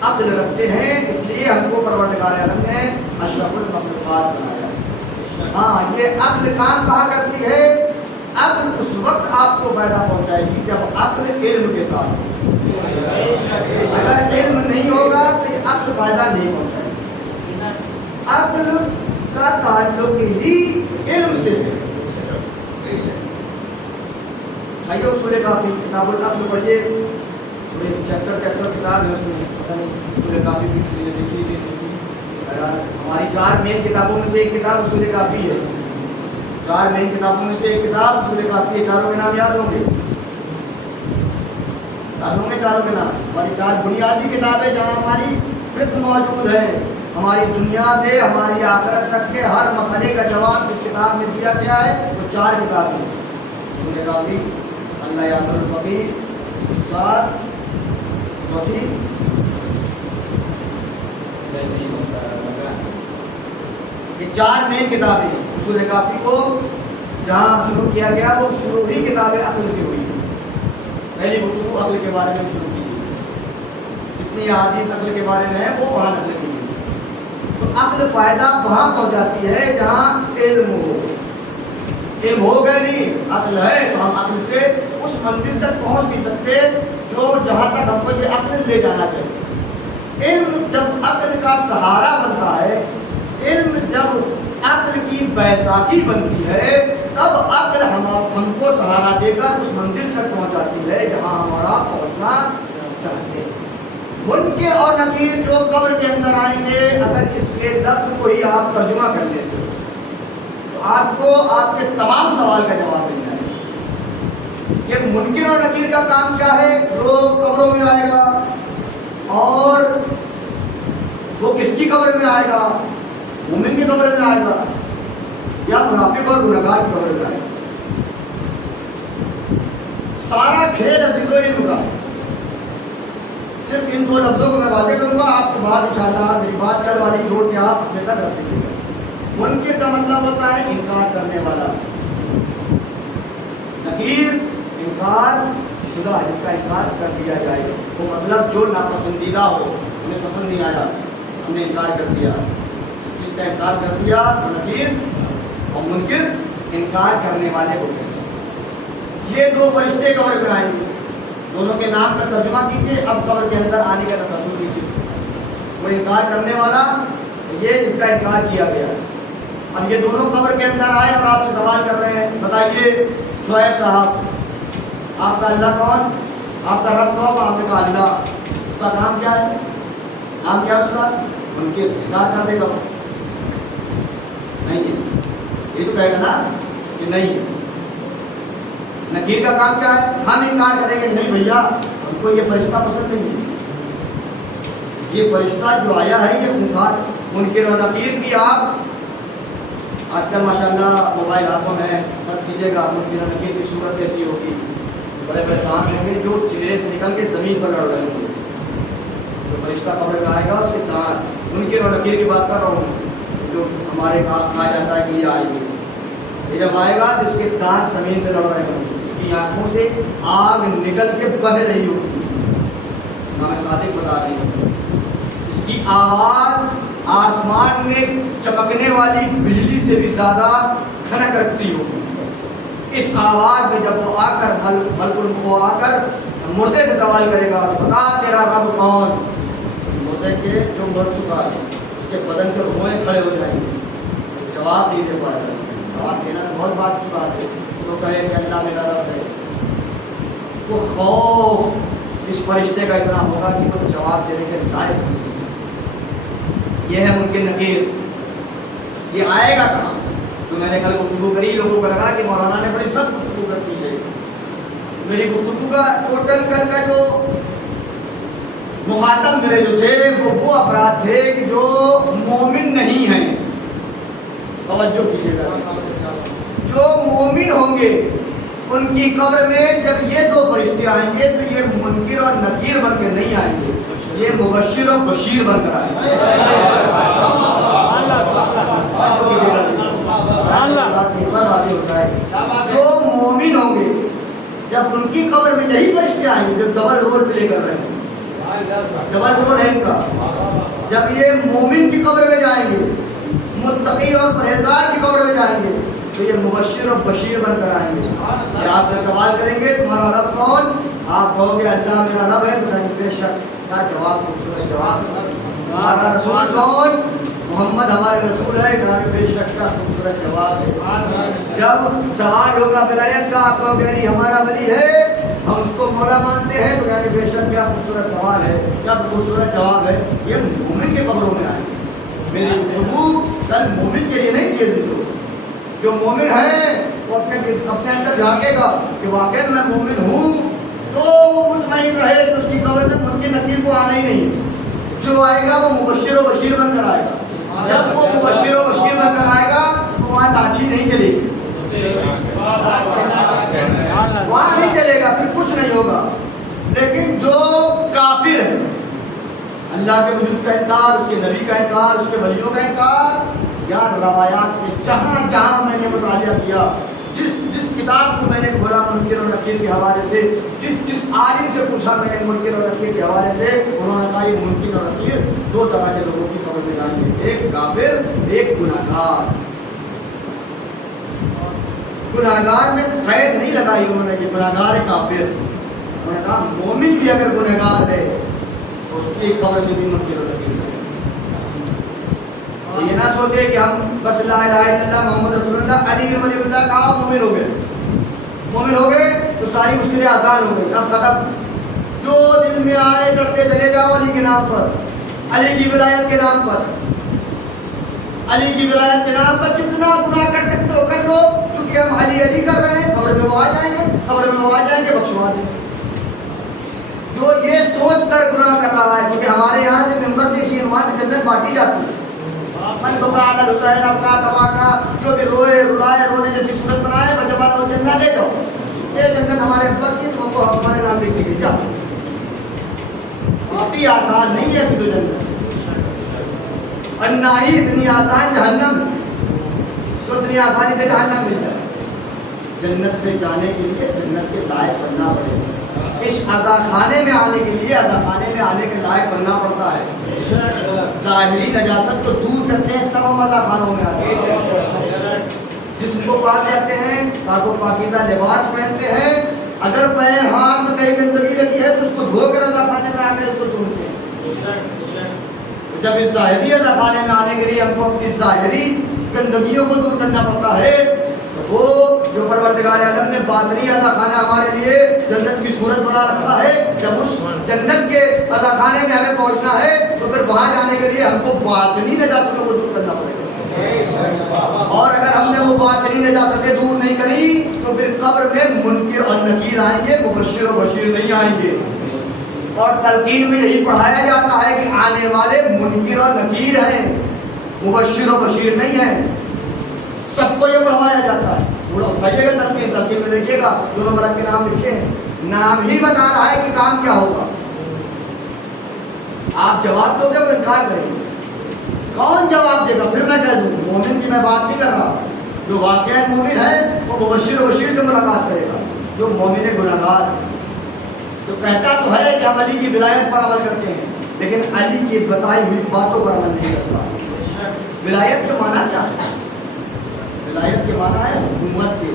عقل رکھتے ہیں, اس لیے ہم کو پروردگار عالم نے اشرف المخلوقات بنایا ہے. ہاں یہ عقل کام کہاں کرتی ہے؟ عقل اس وقت آپ کو فائدہ پہنچائے گی جب عقل علم کے ساتھ ہو. اگر علم نہیں ہوگا تو یہ عقل فائدہ نہیں پہنچائے گی. عقل کا تعلق ہی علم سے ہے. آئیے اصول کافی کتاب العقل پڑھیے, چیپٹر کتاب ہے اس میں, پتہ نہیں اصول کافی بھی کسی نے لکھی نہیں لکھی. ہماری 4 مین کتابوں میں سے ایک کتاب اصول کافی ہے. 4 مین کتابوں میں سے ایک کتاب اصول کافی ہے. چاروں کے نام یاد ہوں گے؟ یاد ہوں گے چاروں کے نام؟ ہماری 4 بنیادی کتابیں جہاں ہماری فقہ موجود ہے, ہماری دنیا سے ہماری آخرت تک کے ہر مسئلے کا جواب اس کتاب میں دیا گیا ہے. وہ 4 کتابیں ہیں, اصول کافی, اللہ یاد الفقی, استفسار, چوتھی یہ 4 مین کتابیں ہیں. اصول کافی کو جہاں شروع کیا گیا وہ شروع ہی کتاب عقل سے ہوئی. پہلی گفتگو عقل کے بارے میں شروع کی گئی. جتنی احادیث عقل کے بارے میں ہے وہ وہاں نقل کی گئی. تو عقل فائدہ وہاں پہنچاتی ہے جہاں علم ہو. علم ہو گئے نہیں, عقل ہے تو ہم عقل سے اس منزل تک پہنچ نہیں سکتے جو جہاں تک ہم کو یہ عقل لے جانا چاہیے. علم جب عقل کا سہارا بنتا ہے, علم جب عقل کی بیساکھی بنتی ہے, تب عقل ہم کو سہارا دے کر اس منزل تک پہنچاتی ہے جہاں ہمارا پہنچنا چاہتے ہیں. منکر اور نکیر جو قبر کے اندر آئیں گے, اگر اس کے لفظ کو ہی آپ ترجمہ کرنے سے تو آپ کو آپ کے تمام سوال کا جواب مل جائے گا. کہ منکر اور نکیر کا کام کیا ہے؟ جو قبروں میں آئے گا, اور وہ کس کی قبر میں آئے گا؟ مومن کی قبر میں آئے گا یا منافق اور گنہگار کی قبر میں آئے گا؟ سارا کھیل عزیز و علم کا ہے. صرف ان 2 لفظوں کو میں واضح کروں گا, آپ کے بعد انشاءاللہ میری بات کل والی جوڑ کے آپ اپنے تک رکھ لیں گے. منکر کا مطلب ہوتا ہے انکار کرنے والا, نکیر انکار شدہ, جس کا انکار کر دیا جائے گا. وہ مطلب جو ناپسندیدہ ہو, ہمیں پسند نہیں آیا, ہم نے انکار کر دیا. جس کا انکار کر دیا وہ نکیر, اور منکر انکار کرنے والے ہوتے ہیں. یہ 2 فرشتے قبر میں آئیں گے, دونوں کے نام کا ترجمہ کیجیے. اب قبر کے اندر آنے کا تصور کیجیے. وہ انکار کرنے والا, یہ جس کا انکار کیا گیا. اب یہ دونوں قبر کے اندر آئے اور آپ سے سوال کر رہے ہیں, بتائیے شعیب صاحب آپ کا اللہ کون, آپ کا رب کون؟ آپ نے کہا اللہ. اس کا نام کیا ہے؟ نام کیا ہے اس کا؟ منکر. انکار کر دے گا نہیں ہے, یہ تو کہے گا نا کہ نہیں ہے. نکیر کا کام کیا ہے؟ ہم انکار کریں گے نہیں بھیا, ہم کو یہ فرشتہ پسند نہیں ہے. یہ فرشتہ جو آیا ہے یہ خونخوار. منکر اور نکیر بھی آپ آج کل ماشاءاللہ موبائل ہاتھوں میں سرچ کیجیے گا, منکر اور نکیر کی صورت کیسی ہوگی. بڑے بڑے کان ہوں گے جو چہرے سے نکل کے زمین پر لڑ رہے ہوں گے. جو فرشتہ قبر میں آئے گا اس کے دانت, منکر اور نکیر کی بات کر رہا ہوں, جو ہمارے کہا جاتا ہے کہ یہ آئیں گے. یہ جب آئے گا تو اس کے دانت زمین سے لڑ رہے ہوں گے, اس کی آنکھوں سے آگ نکل کے بہہ رہی ہوگی. امام صادق بتا رہے ہیں اس کی آواز آسمان میں چمکنے والی بجلی سے بھی زیادہ کھنک رکھتی ہوگی. اس آواز میں جب وہ آ کر ملک وہ آ کر مردے سے سوال کرے گا, بتا تیرا رب کون؟ مردے کے جو مر چکا ہے اس کے بدن کے روئیں کھڑے ہو جائیں گے, جواب نہیں دے پائے گا. جواب دینا تو بہت بات کی بات ہے, تو کہے کہ اللہ میرا رب ہے. اس کو خوف اس فرشتے کا اتنا ہوگا کہ وہ جواب دینے کے لائق نہیں. یہ ہے منکر نکیر. یہ آئے گا کہاں؟ تو میں نے کل گفتگو کری, لوگوں کو لگا کہ مولانا نے بڑی سب گفتگو کرتی ہے. میری گفتگو کا ٹوٹل کل کا جو مخاطب میرے جو تھے وہ افراد تھے کہ جو مومن نہیں ہیں. توجہ کیجیے گا, جو مومن ہوں گے ان کی قبر میں جب یہ 2 فرشتے آئیں گے تو یہ منکر اور نکیر بن کے نہیں آئیں گے, یہ مبشر و بشیر بن کر آئے. واضح ہوتا ہے جو مومن ہوں گے جب ان کی قبر میں یہی فرشتے آئیں گے جو ڈبل رول پلے کر رہے ہیں, ڈبل رول ہے ان کا. جب یہ مومن کی قبر میں جائیں گے, متقی اور پرہیزگار کی قبر میں جائیں گے, تو یہ مبشر و بشیر بن کر آئیں گے. کہ آپ سے سوال کریں گے تمہارا رب کون, آپ کہو گے اللہ میرا رب ہے, تو کہیں بے شک. کیا جواب, خوبصورت جواب. ہمارا رسول کون, محمد ہمارے رسول ہے, کہا بے شک کا خوبصورت جواب ہے. جب سوال ہوگا ولایت کا, آپ کہو گے نہیں ہمارا ولی ہے, ہم اس کو مولا مانتے ہیں, تو کہیں بے شک کیا خوبصورت سوال ہے, کیا خوبصورت جواب ہے. یہ مومن کے قبروں میں آئے. میری گفتگو کل مومن کے لیے نہیں چیز جو مومن ہے وہ اپنے اندر جھانکے گا کہ واقعی میں مومن ہوں, تو وہ مطمئن رہے کہ اس کی قبر میں منکر نکیر کو آنا ہی نہیں. جو آئے گا وہ مبشر و بشیر بن کر آئے گا. جب وہ مبشر و بشیر بن کر آئے گا تو وہاں لاٹھی نہیں چلے گی, وہاں نہیں چلے گا, پھر کچھ نہیں ہوگا. لیکن جو کافر ہے, اللہ کے وجود کا انکار, اس کے نبی کا انکار, اس کے ولیوں کا انکار, یار روایات میں جہاں جہاں میں نے مطالعہ کیا, جس کتاب کو میں نے کھولا منکر و نکیر کے حوالے سے, جس عالم سے پوچھا میں نے منکر و نکیر کے حوالے سے, انہوں نے کہا یہ منکر و نکیر دو طرح کے لوگوں کی قبر میں جائیں گے, ایک کافر, ایک گناہگار. گناہگار میں قید نہیں لگائی انہوں نے کہ گناہگار ہے کافر. انہوں نے کہا مومن بھی اگر گناہگار ہے تو اس کی قبر میں بھی منکر و نکیر ہے. یہ نہ سوچے کہ ہم بس لا الہ الا اللہ محمد رسول اللہ علی ولی اللہ کہا مومن ہو گئے, مومن ہو گئے تو ساری مشکلیں آسان ہو گئی, اب ختم. جو دل میں آئے کرتے چلے جاؤ علی کے نام پر, علی کی ولایت کے نام پر, علی کی ولایت کے نام پر جتنا گناہ کر سکتے ہو کر لو, چونکہ ہم علی علی کر رہے ہیں, قبر میں وہ آ جائیں گے, قبر میں وہ آ جائیں گے, بخشوا دیں. جو یہ سوچ کر گناہ کر رہا ہے, کیونکہ ہمارے یہاں سے ممبر سے اسی عنوان سے جنت بانٹی جاتی ہے, من بکا علی حسین ابکا دوا کا, جو بھی روئے رلائے رونے جیسی صورت بنائے, وجہ وہ جنت لے جاؤ, یہ جنت ہمارے ابا کی, تم کو ہمارے نام لکھ کے جاؤ. اتنی آسان نہیں ہے پھر جنت, اور نہ ہی اتنی آسان جہنم, سو اتنی آسانی سے جہنم مل جائے. جنت میں جانے کے لیے جنت کے لائق بننا پڑے گا. اس عزا خانے میں آنے کے لیے عزا خانے میں آنے کے لائق بننا پڑتا ہے. ظاہری نجاست کو دور کرتے ہیں تب ہم عزا خانوں میں آتے ہیں. جسم کو پاک کرتے ہیں, پاک و پاکیزہ لباس پہنتے ہیں, اگر پیر ہاتھ میں کہیں گندگی لگی ہے تو اس کو دھو کر عزا خانے میں آ کر اس کو چھوڑتے ہیں. جب اس ظاہری عزا خانے میں آنے کے لیے ہم کو اپنی ظاہری گندگیوں کو دور کرنا پڑتا ہے, تو وہ جو پروردگار عالم نے باطنی عزا خانہ ہمارے لیے جنت کی صورت بنا رکھا ہے, جب اس جنت کے عزا خانے میں ہمیں پہنچنا ہے تو پھر وہاں جانے کے لیے ہم کو باطنی نجاستوں کو دور کرنا پڑے گا. اور اگر ہم نے وہ باطنی نجاستیں دور نہیں کری تو پھر قبر میں منکر اور نکیر آئیں گے, مبشر و بشیر نہیں آئیں گے. اور تلقین میں یہی پڑھایا جاتا ہے کہ آنے والے منکر اور نکیر ہیں, مبشر و بشیر نہیں ہیں. سب کو یہ پڑھوایا جاتا ہے. اٹھائیے گا تلقین میں دیکھیے گا دونوں ملک کے نام لکھے ہیں, نام ہی بتا رہا ہے کہ کام کیا ہوگا. آپ جواب دو گے وہ انکار کریں گے, کون جواب دے گا؟ پھر میں کہہ دوں مومن کی میں بات نہیں کر رہا, جو واقعہ مومن ہے وہ مبشر و بشیر سے ملاقات کرے گا. جو مومن گناہگار ہے تو کہتا تو ہے کہ ہم علی کی ولایت پر عمل کرتے ہیں, لیکن علی کی بتائی ہوئی باتوں پر عمل نہیں کرتا. ولایت کے معنی کیا ہے؟ ولایت کے معنی ہے حکومت کے,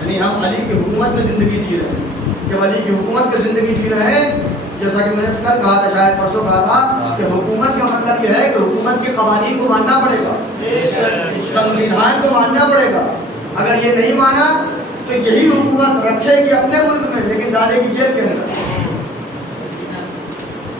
یعنی ہم علی کی حکومت میں زندگی جی رہے ہیں. جب علی کی حکومت میں زندگی جی رہے ہیں, جیسا کہ میں نے کل کہا تھا, شاید پرسوں کہا تھا کہ حکومت کا مطلب یہ ہے کہ حکومت کے قوانین کو ماننا پڑے گا, سنویدھان کو ماننا پڑے گا. اگر یہ نہیں مانا تو یہی حکومت رکھے گی اپنے ملک میں لیکن ڈالے گی جیل کے اندر.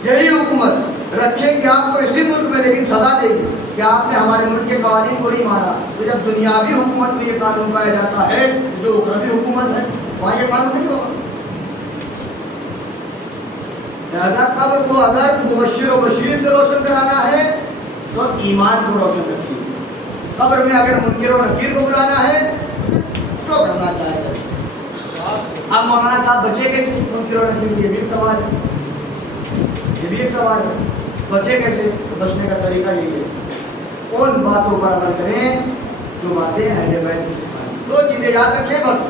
یہی حکومت رکھے گی آپ کو اسی ملک میں لیکن سزا دے گی کہ آپ نے ہمارے ملک کے قوانین کو نہیں مانا. تو جب دنیاوی حکومت میں یہ قانون پایا جاتا ہے, جو اخروی حکومت ہے وہاں یہ قانون نہیں ہوگا. لہذا قبر کو اگر مبشر و بشیر سے روشن کرانا ہے تو ایمان کو روشن رکھیے. قبر میں اگر منکر و نکیر کو بلانا ہے جو کرنا چاہے گا. اب مولانا صاحب بچے کیسے منکر و نکیر سے, یہ بھی سوال ہے. یہ بھی ایک سوال ہے. بچے کیسے؟ تو بچنے کا طریقہ یہی ہے، ان باتوں پر عمل کریں جو باتیں اہل بیت کی سکھائیں. دو چیزیں یاد رکھیں بس،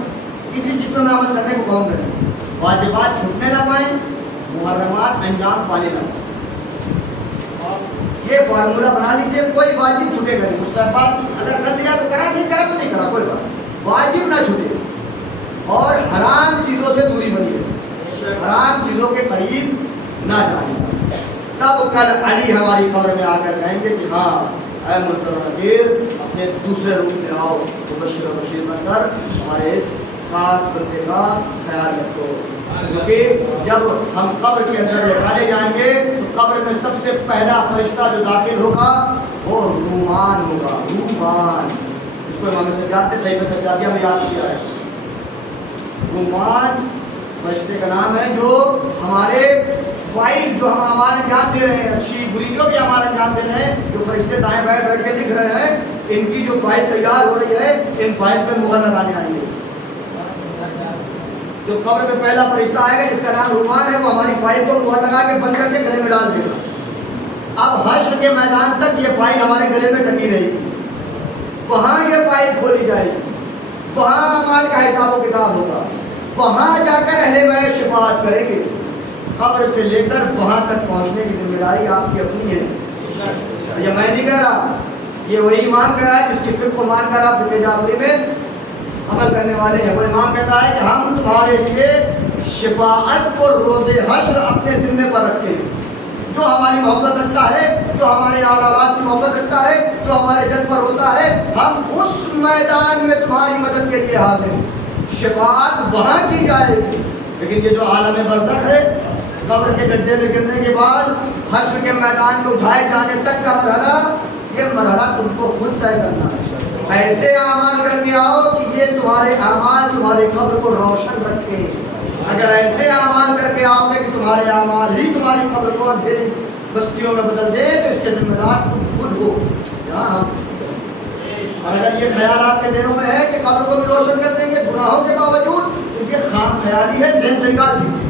کسی چیز میں عمل کرنے کو کون کریں. واجبات چھوٹنے نہ پائیں، محرمات انجام پانے نہ پائیں. یہ فارمولہ بنا لیجئے، کوئی واجب چھوٹے گا نہیں. مستحبات اگر کر لیا تو کرا، نہیں کرا تو نہیں کرا، کوئی بات. واجب نہ چھوٹے اور حرام چیزوں سے دوری بنی رہے، حرام چیزوں کے قریب نہ جائیں. تب کل علی ہماری قبر میں آ کر کہیں گے کہ ہاں اے محترم نذیر، اپنے دوسرے روپ میں آؤ تو بشیر و بشیر بن کر ہمارے اس خاص بندے کا خیال رکھو. کیونکہ جب ہم قبر کے اندر نکالے جائیں گے تو قبر میں سب سے پہلا فرشتہ جو داخل ہوگا وہ رومان ہوگا. رومان، اس کو امام سجاد نے صحیح میں سجادیہ میں یاد کیا ہے. رومان فرشتے کا نام ہے جو ہمارے فائل جو ہم اعمال انجام دے رہے ہیں، اچھی بری جو بھی اعمال انجام دے رہے ہیں، جو فرشتے دائیں بائیں بیٹھ کے لکھ رہے ہیں، ان کی جو فائل تیار ہو رہی ہے، ان فائل پہ مہر لگانے آئیں گے. جو قبر میں پہلا فرشتہ آئے گا جس کا نام رومان ہے، وہ ہماری فائل کو مہر لگا کے بند کر کے گلے میں ڈال دے گا. اب حشر کے میدان تک یہ فائل ہمارے گلے میں ٹکی رہے گی. وہاں یہ فائل کھولی جائے گی، وہاں اعمال کا حساب و کتاب ہوگا. وہاں جا کر اہل بیت شفاعت کریں گے. قبر سے لے کر وہاں تک پہنچنے کی ذمہ داری آپ کی اپنی ہے. یہ میں نہیں کہہ رہا، یہ وہی امام کہہ رہا ہے جس کی فقہ کو مان کر آپ فقہ جعفری میں عمل کرنے والے ہیں. وہ امام کہتا ہے کہ ہم تمہارے لیے شفاعت کو روز حشر اپنے ذمے پر رکھتے ہیں. جو ہماری محبت رکھتا ہے، جو ہمارے اولاد کی محبت رکھتا ہے، جو ہمارے جن پر ہوتا ہے، ہم اس میدان میں تمہاری مدد کے لیے حاضر ہیں. شفاعت وہاں کی جائے گی. لیکن یہ جو عالم برزخ ہے، قبر کے گڈھے میں گرنے کے بعد حشر کے میدان میں اٹھائے جانے تک کا مرحلہ، یہ مرحلہ تم کو خود طے کرنا ہے. ایسے اعمال کر کے آؤ کہ یہ تمہارے اعمال تمہاری قبر کو روشن رکھے. اگر ایسے اعمال کر کے آؤ گے کہ تمہارے اعمال ہی تمہاری قبر کو اندھیری بستیوں میں بدل دے تو اس کے ذمہ دار تم خود ہو. اور اگر یہ خیال آپ کے ذہنوں میں ہے کہ قبر کو بھی روشن کر دیں گے گناہوں کے باوجود، تو یہ خام خیالی ہے. ذہن سے نکال دیجیے،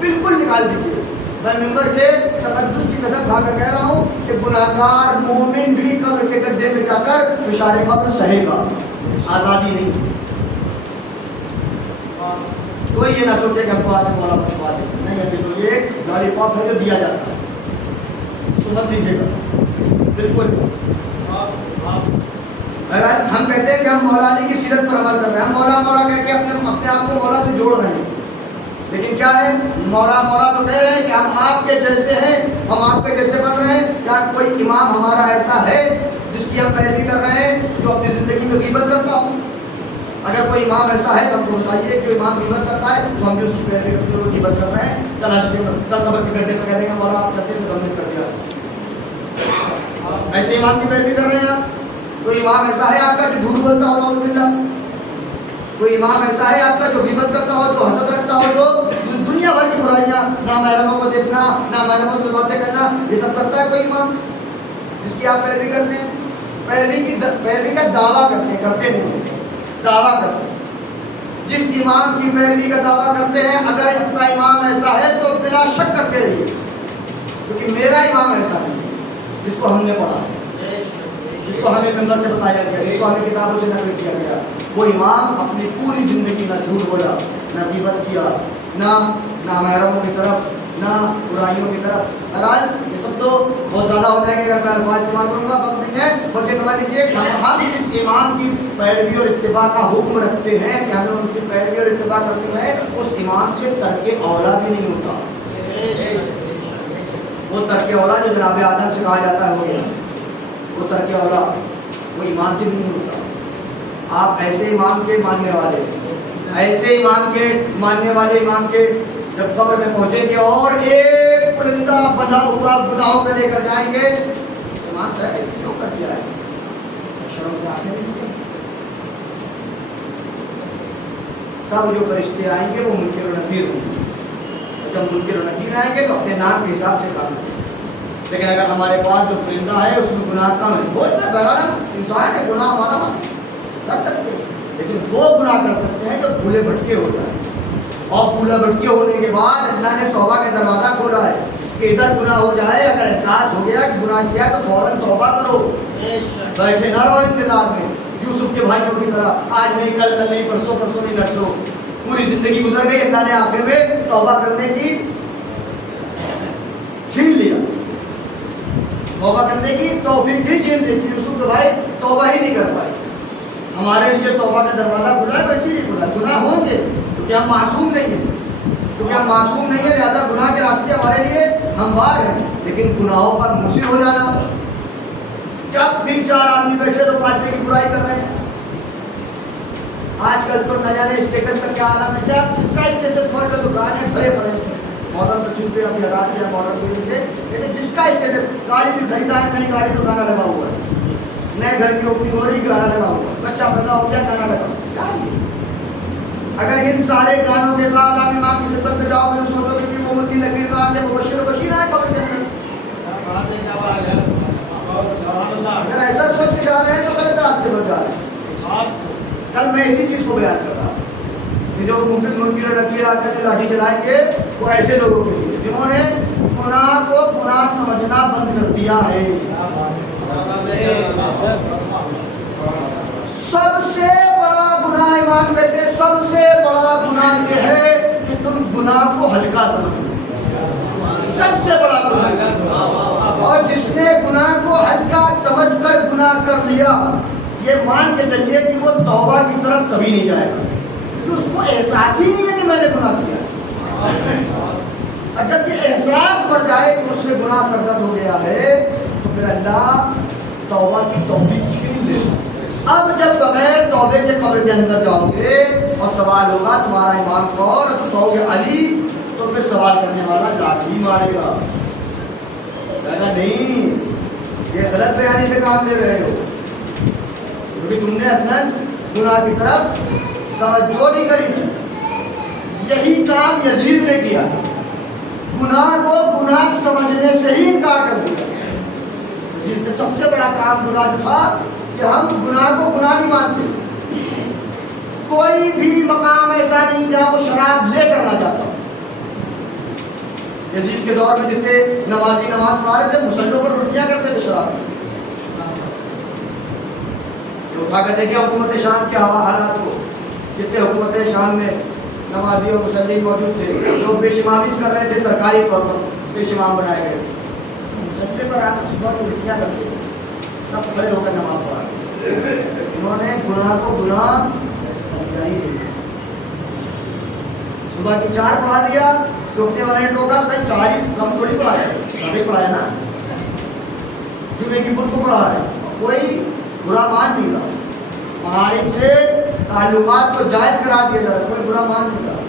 بالکل نکال دیجیے. میں ممبر کے تقدس کی قسم کھا کر کہہ رہا ہوں کہ گناہگار مومن بھی قبر کے گڈھے میں جا کر فشار قبر سہے گا. آزادی نہیں. کوئی یہ نہ سوچے کہ ہم کو آگے مولا بخشوا دیں. نہیں ایسے تو یہ ایک لالی پاپ ہے جو دیا جاتا ہے، اس کو مت لیجیے گا بالکل. اگر ہم کہتے ہیں کہ ہم مولا علی کی سیرت پر عمل کر رہے ہیں، ہم مولا مولا کہہ کے اپنے آپ کو مولا سے جوڑ رہے ہیں، لیکن کیا ہے مولا مولا تو کہہ رہے ہیں کہ ہم آپ کے جیسے ہیں، ہم آپ کے جیسے بن رہے ہیں. کیا کوئی امام ہمارا ایسا ہے جس کی ہم پیروی کر رہے ہیں جو اپنی زندگی میں غیبت کرتا ہوں؟ اگر کوئی امام ایسا ہے تو ہم کو بتائیے کہ امام غیبت کرتا ہے تو ہم بھی اس کی پیروی کرتے ہوئے غیبت کر رہے ہیں. کل قبر کے گڈھے پر کہہ دیں گے مولا آپ کرتے تو ہم نے کر دیا. ایسے امام کی پیروی کر رہے ہیں آپ. کوئی امام ایسا ہے آپ کا جو جھوٹ بولتا ہو نعوذ باللہ؟ کوئی امام ایسا ہے آپ کا جو غیبت کرتا ہو، جو حسد رکھتا ہو، جو دنیا بھر کی برائیاں، نامحرموں کو دیکھنا، نامحرموں کی باتیں کرنا، یہ سب کرتا ہے کوئی امام جس کی آپ پیروی کرتے ہیں؟ پیروی کا دعویٰ کرتے نہیں، دعویٰ کرتے ہیں. جس امام کی پیروی کا دعویٰ کرتے ہیں، اگر آپ کا امام ایسا ہے تو بلا شک کرتے رہیے، کیونکہ میرا امام ایسا نہیں جس کو ہم نے پڑھا ہے، جس کو ہمیں نمبر سے بتایا گیا، جس کو ہمیں کتابوں سے نقل کیا گیا. وہ امام اپنی پوری زندگی نہ جھوٹ بولا، نہ غیبت کیا، نہ محرموں کی طرف، نہ برائیوں کی طرف. بہرحال یہ سب تو بہت زیادہ ہو جائے گا اگر میں الفاظ استعمال کروں گا، وقت نہیں ہے. بس یہ سمجھ لیجیے کہ ہم اس امام کی پیروی اور اتباع کا حکم رکھتے ہیں کہ ہمیں ان کی پیروی اور اتباع کرتے ہیں. اس امام سے ترک اولا بھی نہیں ہوتا. وہ ترک اولا جو جناب آدم سے کہا جاتا ہے ہو گیا، وہ ترک اولا وہ امام سے بھی نہیں ہوتا. آپ ایسے امام کے ماننے والے، ایسے امام کے ماننے والے امام کے جب قبر میں پہنچیں گے اور ایک پرندہ بندھا ہوا گناہوں پہ لے کر جائیں گے، امام کہے گا کیوں کر دیا ہے؟ شرم سے آنکھیں نہیں نکلیں. تب جو فرشتے آئیں گے وہ منکر و نکیر ہوں گے. جب منکر و نکیر آئیں گے تو اپنے نام کے حساب سے کام کریں. لیکن اگر ہمارے پاس جو پرندہ ہے اس میں گناہ کم ہے، بہت بہرحال انسان ہے، گناہ ہمارا کر سکتے ہیں، لیکن وہ گناہ کر سکتے ہیں جو بھولے بھٹکے ہو جائیں. اور بھولا بھٹکے ہونے کے بعد اللہ نے توبہ کا دروازہ کھولا ہے کہ ادھر گناہ ہو جائے، اگر احساس ہو گیا کہ گناہ کیا تو فوراً توبہ کرو، بیٹھے نہ رہو انتظار میں یوسف کے بھائیوں کی طرح، آج نہیں کل نہیں پرسوں نہیں نرسوں، پوری زندگی گزر گئی، اللہ نے آخر میں توبہ کرنے کی چھین لیا، توبہ کرنے کی توفیق ہی چھین لی، یوسف کے بھائی توبہ ہی نہیں کر پائے۔ ہمارے لیے توبہ کا دروازہ کھلا ہے، ویسے ہی کھلا، گناہ ہوں گے کیونکہ ہم معصوم نہیں ہیں، کیونکہ ہم معصوم نہیں ہیں لہذا گناہ کے راستے ہمارے لیے ہموار ہیں، لیکن گناہوں پر مصر ہو جانا، جب 3-4 آدمی بیٹھے تو 5 کی برائی کر رہے ہیں۔ آج کل تو نہ جانے اسٹیٹس کا کیا عالم ہے، جب جس کا اسٹیٹس کھول لو تو گانے بھرے پڑے ہیں، محرم تشریف پہ ابھی ہٹا دیا محرم کے لیے، لیکن جس کا اسٹیٹس، گاڑی بھی خریدا ہے نئی گاڑی تو گانا لگا ہوا ہے، نئے گھر کی اوپننگ ہو رہی گانا لگا ہوا ہے، بچہ پیدا ہو گیا گانا لگا ہوا ہے، کیا ہے؟ اگر ان سارے گانوں کے ساتھ آپ امام کی خدمت میں جاؤ گے تو سوچو گے کہ وہ ملکی نکیر کا آتے مبشر و بشیر ہے قبر کے اندر۔ اگر ایسا سوچ کے جا رہے ہیں تو غلط راستے پر جا رہے ہیں۔ کل میں اسی چیز کو بیان کر رہا ہوں کہ جو منکر و نکیر آ کر کے لاٹھی چلائیں گے وہ ایسے لوگوں کے لیے جنہوں نے گناہ کو گناہ سمجھنا بند کر دیا ہے۔ سب سے بڑا گناہ ایمان بیٹے، سب سے بڑا گناہ یہ ہے کہ تم گناہ کو ہلکا سمجھ لو، سب سے بڑا گناہ۔ اور جس نے گناہ کو ہلکا سمجھ کر گناہ کر لیا، یہ مان کے چلیے کہ وہ توبہ کی طرف کبھی نہیں جائے گا، کیونکہ اس کو احساس ہی نہیں ہے کہ میں نے گناہ کیا۔ اور جب یہ احساس بڑھ جائے کہ مجھ سے گناہ سرزد ہو گیا ہے تو پھر اللہ توبہ کی توفیق چھین لے۔ اب جب بغیر توبے کے قبر کے اندر جاؤ گے اور سوال ہوگا تمہارا امام کون، تو کہو گے علی، تو پھر سوال کرنے والا لاٹھی مارے گا، کہنا نہیں یہ غلط بیانی سے کام لے رہے ہو، کیونکہ تم نے اصلاً گناہ کی طرف توجہ نہیں کری تھی۔ یہی کام یزید نے کیا، گناہ کو گناہ سمجھنے سے ہی انکار کر دیا۔ یزید نے سب سے بڑا کام گناہ جو تھا کہ ہم گناہ کو گناہ نہیں مانتے۔ کوئی بھی مقام ایسا نہیں جہاں وہ شراب لے کر نہ جاتا۔ یزید کے دور میں جتنے نمازی نماز پڑھ رہے تھے مسلوں پر الٹیاں کرتے تھے شراب میں، اٹھا کر دیکھیں حکومت شام کے حالات کو، جتنے حکومت شام میں نمازی اور مسلی موجود تھے جو پیش امامت کر رہے تھے، سرکاری طور پر پیش امام بنائے گئے، مسلے پر آ کر صبح کو الٹیاں کرتے تھے، تب کھڑے ہو کر نماز پڑھا۔ انہوں نے گناہ کو گناہ سمجھا ہی نہیں۔ صبح کی 4 پڑھا دیا، ٹوکنے والے نے ٹوکا تو 4 ہی کم تھوڑی پڑھایا، سبھی پڑھایا نا، جمعے کی بدھ کو پڑھا رہے، کوئی برا مان نہیں رہا، محارم سے تعلقات کو جائز قرار دیا جا رہا، کوئی برا مان نہیں رہا۔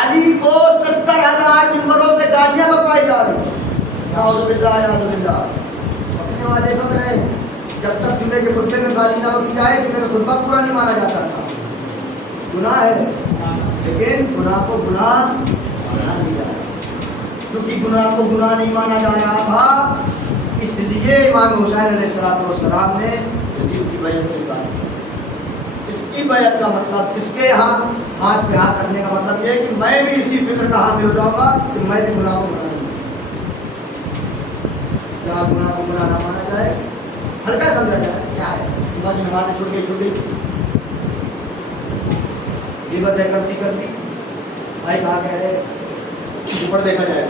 علی کو 70,000 ممبروں سے گالیاں بکوائی جا رہی، اعوذ باللہ اعوذ باللہ۔ اپنے والے فکر ہے جب تک جمعے کے خطبے میں گالی نہ بکی جائے جمعے کا خطبہ پورا نہیں مانا جاتا تھا۔ گناہ ہے لیکن گناہ کو گناہ مانا نہیں جا رہا، کیونکہ گناہ کو گناہ نہیں مانا جا رہا تھا، اس لیے امام حسین علیہ السلام نے یزید کی بیعت سے انکار کیا۔ اس کی بیعت کا مطلب، اس کے یہاں ہاتھ پہ ہاتھ رکھنے کا مطلب یہ ہے کہ میں بھی اسی فکر کا حامی ہو جاؤں گا کہ میں بھی گناہ کو گناہ نہیں، جہاں گناہ کو گناہ نہ مانا جائے، ہلکا سمجھا جائے، کیا ہے صبح کی نمازیں چھوٹی غیبتیں کرتی بھائی کہاں کہہ رہے اوپر دیکھا جائے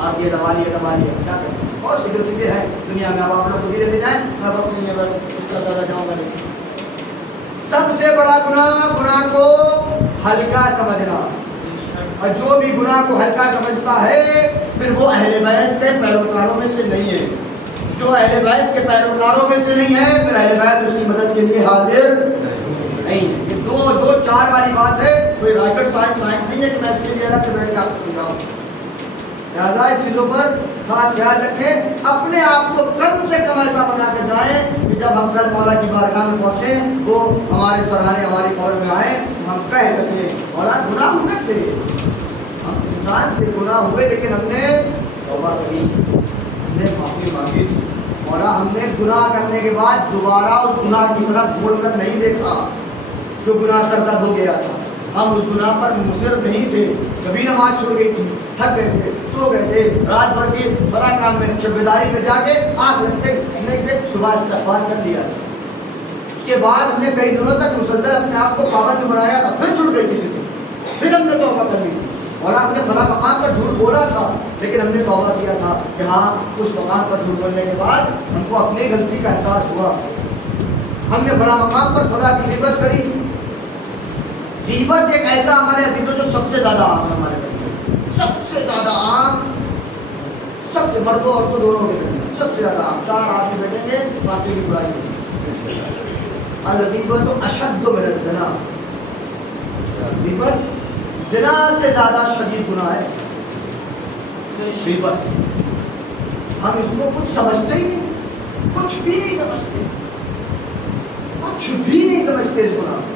آپ یہ دبا لیے کیا کریں، اور سی جو چیزیں ہیں دنیا میں اب آپ لوگ خود ہی لیتے جائیں، میں وقت نہیں ہے اس طرح زیادہ جاؤں گا نہیں۔ سب سے بڑا گناہ کو ہلکا سمجھنا، اور جو بھی گناہ کو ہلکا سمجھتا ہے پھر وہ اہل بیت کے پیروکاروں میں سے نہیں ہے، جو اہل بیت کے پیروکاروں میں سے نہیں ہے پھر اہل بیت اس کی مدد کے لیے حاضر نہیں ہے۔ یہ دو چار والی بات ہے، کوئی راکٹ سائنس نہیں ہے کہ میں اس کے لیے الگ سے بیٹھ کے آپ کو سمجھاؤں۔ لہٰذا ان چیزوں پر خاص خیال رکھیں، اپنے آپ کو کم سے کم ایسا بنا کے جائیں کہ جب ہم کل مولا کی بارگاہ میں پہنچیں وہ ہمارے سرحانے ہماری قبر میں آئیں، ہم کہہ سکیں مولا گناہ ہوئے تھے، ہم انسان تھے، گناہ ہوئے لیکن ہم نے توبہ کری، ہم نے معافی مانگی تھی، مولا ہم نے گناہ کرنے کے بعد دوبارہ اس گناہ کی طرف مڑ کر نہیں دیکھا جو گناہ سرزد ہو گیا تھا، ہم اس گناہ پر مصر نہیں تھے، کبھی نماز چھوڑ گئی تھی، تھک گئے تھے, سو گئے تھے, رات بھر کی فلاں کام میں شب بیداری میں جا کے آنکھ لگ گئی, نہیں دیکھ صبح استغفار کر لیا. اس کے بعد ہم نے کئی دنوں تک مسلسل اپنے آپ کو پابند بنایا تھا, پھر چھوٹ گئی کسی دن, پھر ہم نے توبہ کر لی. اور آپ نے فلاں مقام پر جھوٹ بولا تھا, لیکن ہم نے توبہ کیا تھا کہ ہاں اس مقام پر جھوٹ بولنے کے بعد ہم کو اپنی غلطی کا احساس ہوا. ہم نے فلاں مقام پر فلاں کی غیبت کری. غیبت ایک ایسا عمل ہے عزیزوں جو سب سے زیادہ عام ہے ہمارے درمیان, سب سے زیادہ عام, سب سے مردوں عورتوں دونوں کے درمیان سب سے زیادہ عام. 4 آدمی بیٹھیں گے باقی کی برائی. الغیبت اشد من الزنا, غیبت زنا سے زیادہ شدید گناہ ہے غیبت. ہم اس کو کچھ سمجھتے ہی نہیں, کچھ بھی نہیں سمجھتے, کچھ بھی نہیں سمجھتے اس گناہ کو.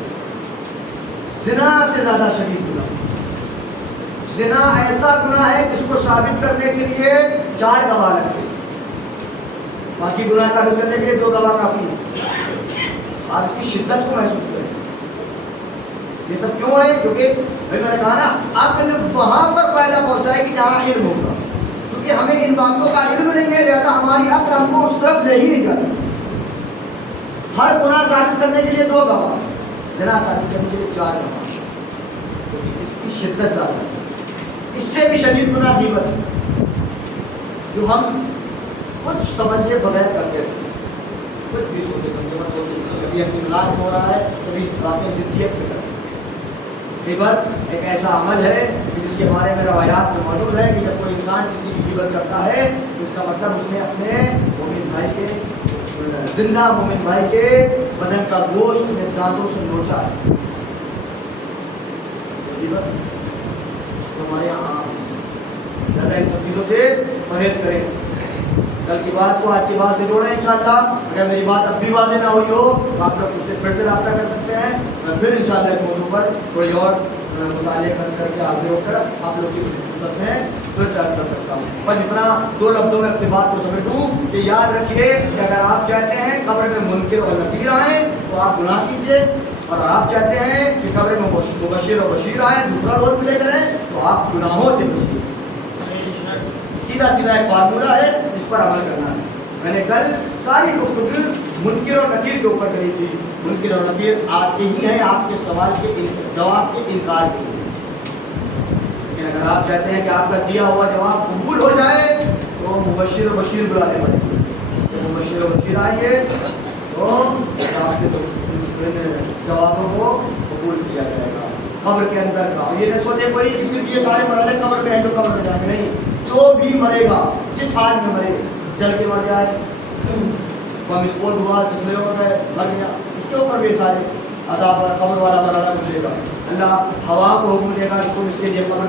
زنا سے زیادہ شدید گناہ. زنا ایسا گناہ ہے جس کو ثابت کرنے کے لیے 4 گواہ لگتے, باقی گناہ ثابت کرنے کے لیے 2 گواہ کافی ہیں. آپ اس کی شدت کو محسوس کریں. یہ سب کیوں ہے؟ کیونکہ میں نے کہا نا عقل وہاں پر فائدہ پہنچائے کہ جہاں علم ہوگا, کیونکہ ہمیں ان باتوں کا علم نہیں ہے, لہذا ہماری عقل ہم کو اس طرف لے ہی نہیں جاتی. ہر گناہ ثابت کرنے کے لیے 2 گواہ, زنا ثابت کرنے کے لیے 4 گواہ, کیونکہ اس کی شدت زیادہ ہے. اس سے بھی شدید گناہ غیبت ہے جو ہم کچھ سمجھے بغیر کرتے تھے, کچھ بھی سوچے سمجھے بس سوچے, کبھی استقلال ہو رہا ہے, کبھی باتیں جدیت میں. غیبت ایک ایسا عمل ہے جس کے بارے میں روایات میں موجود ہے کہ جب کوئی انسان کسی کی غیبت کرتا ہے تو اس کا مطلب اس نے اپنے مومن بھائی کے, زندہ مومن بھائی کے بدن کا گوشت اپنے دانتوں سے نوچا ہے. غیبت ہمارے یہاں عام ہے, زیادہ ان سب چیزوں سے پرہیز کریں. کل کی بات کو آج کی بات سے جوڑیں انشاءاللہ. اگر میری بات اب بھی واضح نہ ہوئی ہو تو آپ لوگ مجھ سے پھر سے رابطہ کر سکتے ہیں, پھر انشاءاللہ اس موضوع پر تھوڑی اور مطالعے کر کے حاضر ہو کر آپ لوگ کی خدمت میں پھر سے عرض کر سکتا ہوں. بس اتنا 2 لفظوں میں اپنی بات کو سمیٹوں کہ یاد رکھیے کہ اگر آپ چاہتے ہیں قبر میں منکر اور نکیر آئیں تو آپ گناہ کیجیے, اور آپ چاہتے ہیں کہ قبر میں مبشر اور بشیر آئیں, دوسرا رول پلے کریں, تو آپ گناہوں سے بچیے. سیدھا سیدھا ایک فارمولہ ہے, اس پر عمل کرنا ہے. میں نے کل ساری گفتگو منکر اور نکیر کے اوپر کری تھی. منکر اور نکیر آتے ہی ہیں آپ کے سوال کے جواب کے انکار کے لیے, لیکن اگر آپ چاہتے ہیں کہ آپ کا دیا ہوا جواب قبول ہو جائے تو مبشر و بشیر بلانے پڑیں. جب مبشر و بشیر آئیے تو آپ کے جوابوں کو قبول کیا جائے گا. قبر کے اندر کا یہ نہ سوچے کوئی کہ صرف یہ سارے مرحلے قبر میں ہیں جو قبر میں جائیں گے, نہیں. جو بھی مرے گا جس حال میں مرے, جل کے مر جائے, بم اسپوٹ ہوا, چلے ہو گئے, مر گیا, اس کے اوپر بھی سارے عذاب قبر والا مرحلہ گزرے گا. اللہ ہوا کو حکم دے گا تم اس کے لیے قبر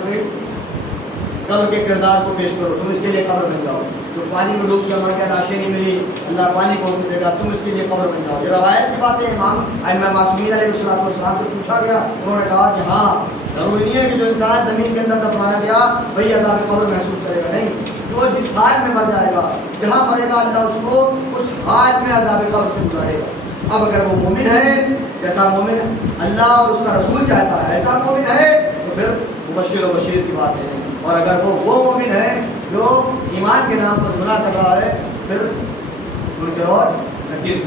کے کردار کو پیش کرو, تم اس کے لیے قبر بن جاؤ. جو پانی میں ڈوب کیا مر گیا, لاشیں نہیں ملی, اللہ پانی کو حکم دے گا تم اس کے لیے قبر بن جاؤ. یہ روایت کی باتیں امام ائمہ معصومین علیہ السلام کو پوچھا گیا, انہوں نے کہا کہ ہاں ضروری نہیں ہے کہ جو انسان زمین کے اندر دفنایا گیا وہی عذاب قبر محسوس کرے گا, نہیں. جو جس حال میں مر جائے گا, جہاں مرے گا, اللہ اس کو اس حال میں عذاب قبر سے گزارے گا. اب اگر وہ مومن ہے, جیسا مومن اللہ اور اس کا رسول چاہتا ہے ایسا مومن ہے, تو پھر مبشر و بشیر کی بات ہے. اور اگر وہ مومن ہے جو ایمان کے نام پر گناہ کر رہا ہے, پھر منکر اور نکیر.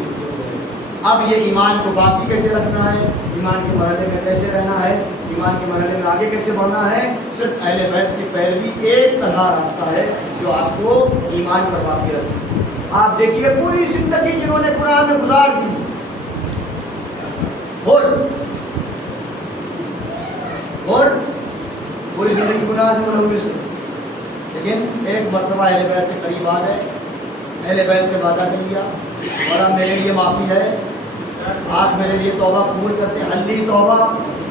اب یہ ایمان کو باقی کیسے رکھنا ہے, ایمان کے مرحلے میں کیسے رہنا ہے, ایمان کے مرحلے میں آگے کیسے بڑھنا ہے, صرف اہل بیت کی پیروی ایک طرح راستہ ہے جو آپ کو ایمان پر باقی رکھ سکتے. آپ دیکھیے پوری زندگی جنہوں نے گناہ میں گزار دی, اور پوری زندگی گناہ سے ملوث, لیکن ایک مرتبہ اہل بیت کے قریب آ گئے, اہل بیت سے وعدہ کر لیا اور اب میرے لیے معافی ہے, آپ میرے لیے توبہ قبول کرتے ہیں. حلی توبہ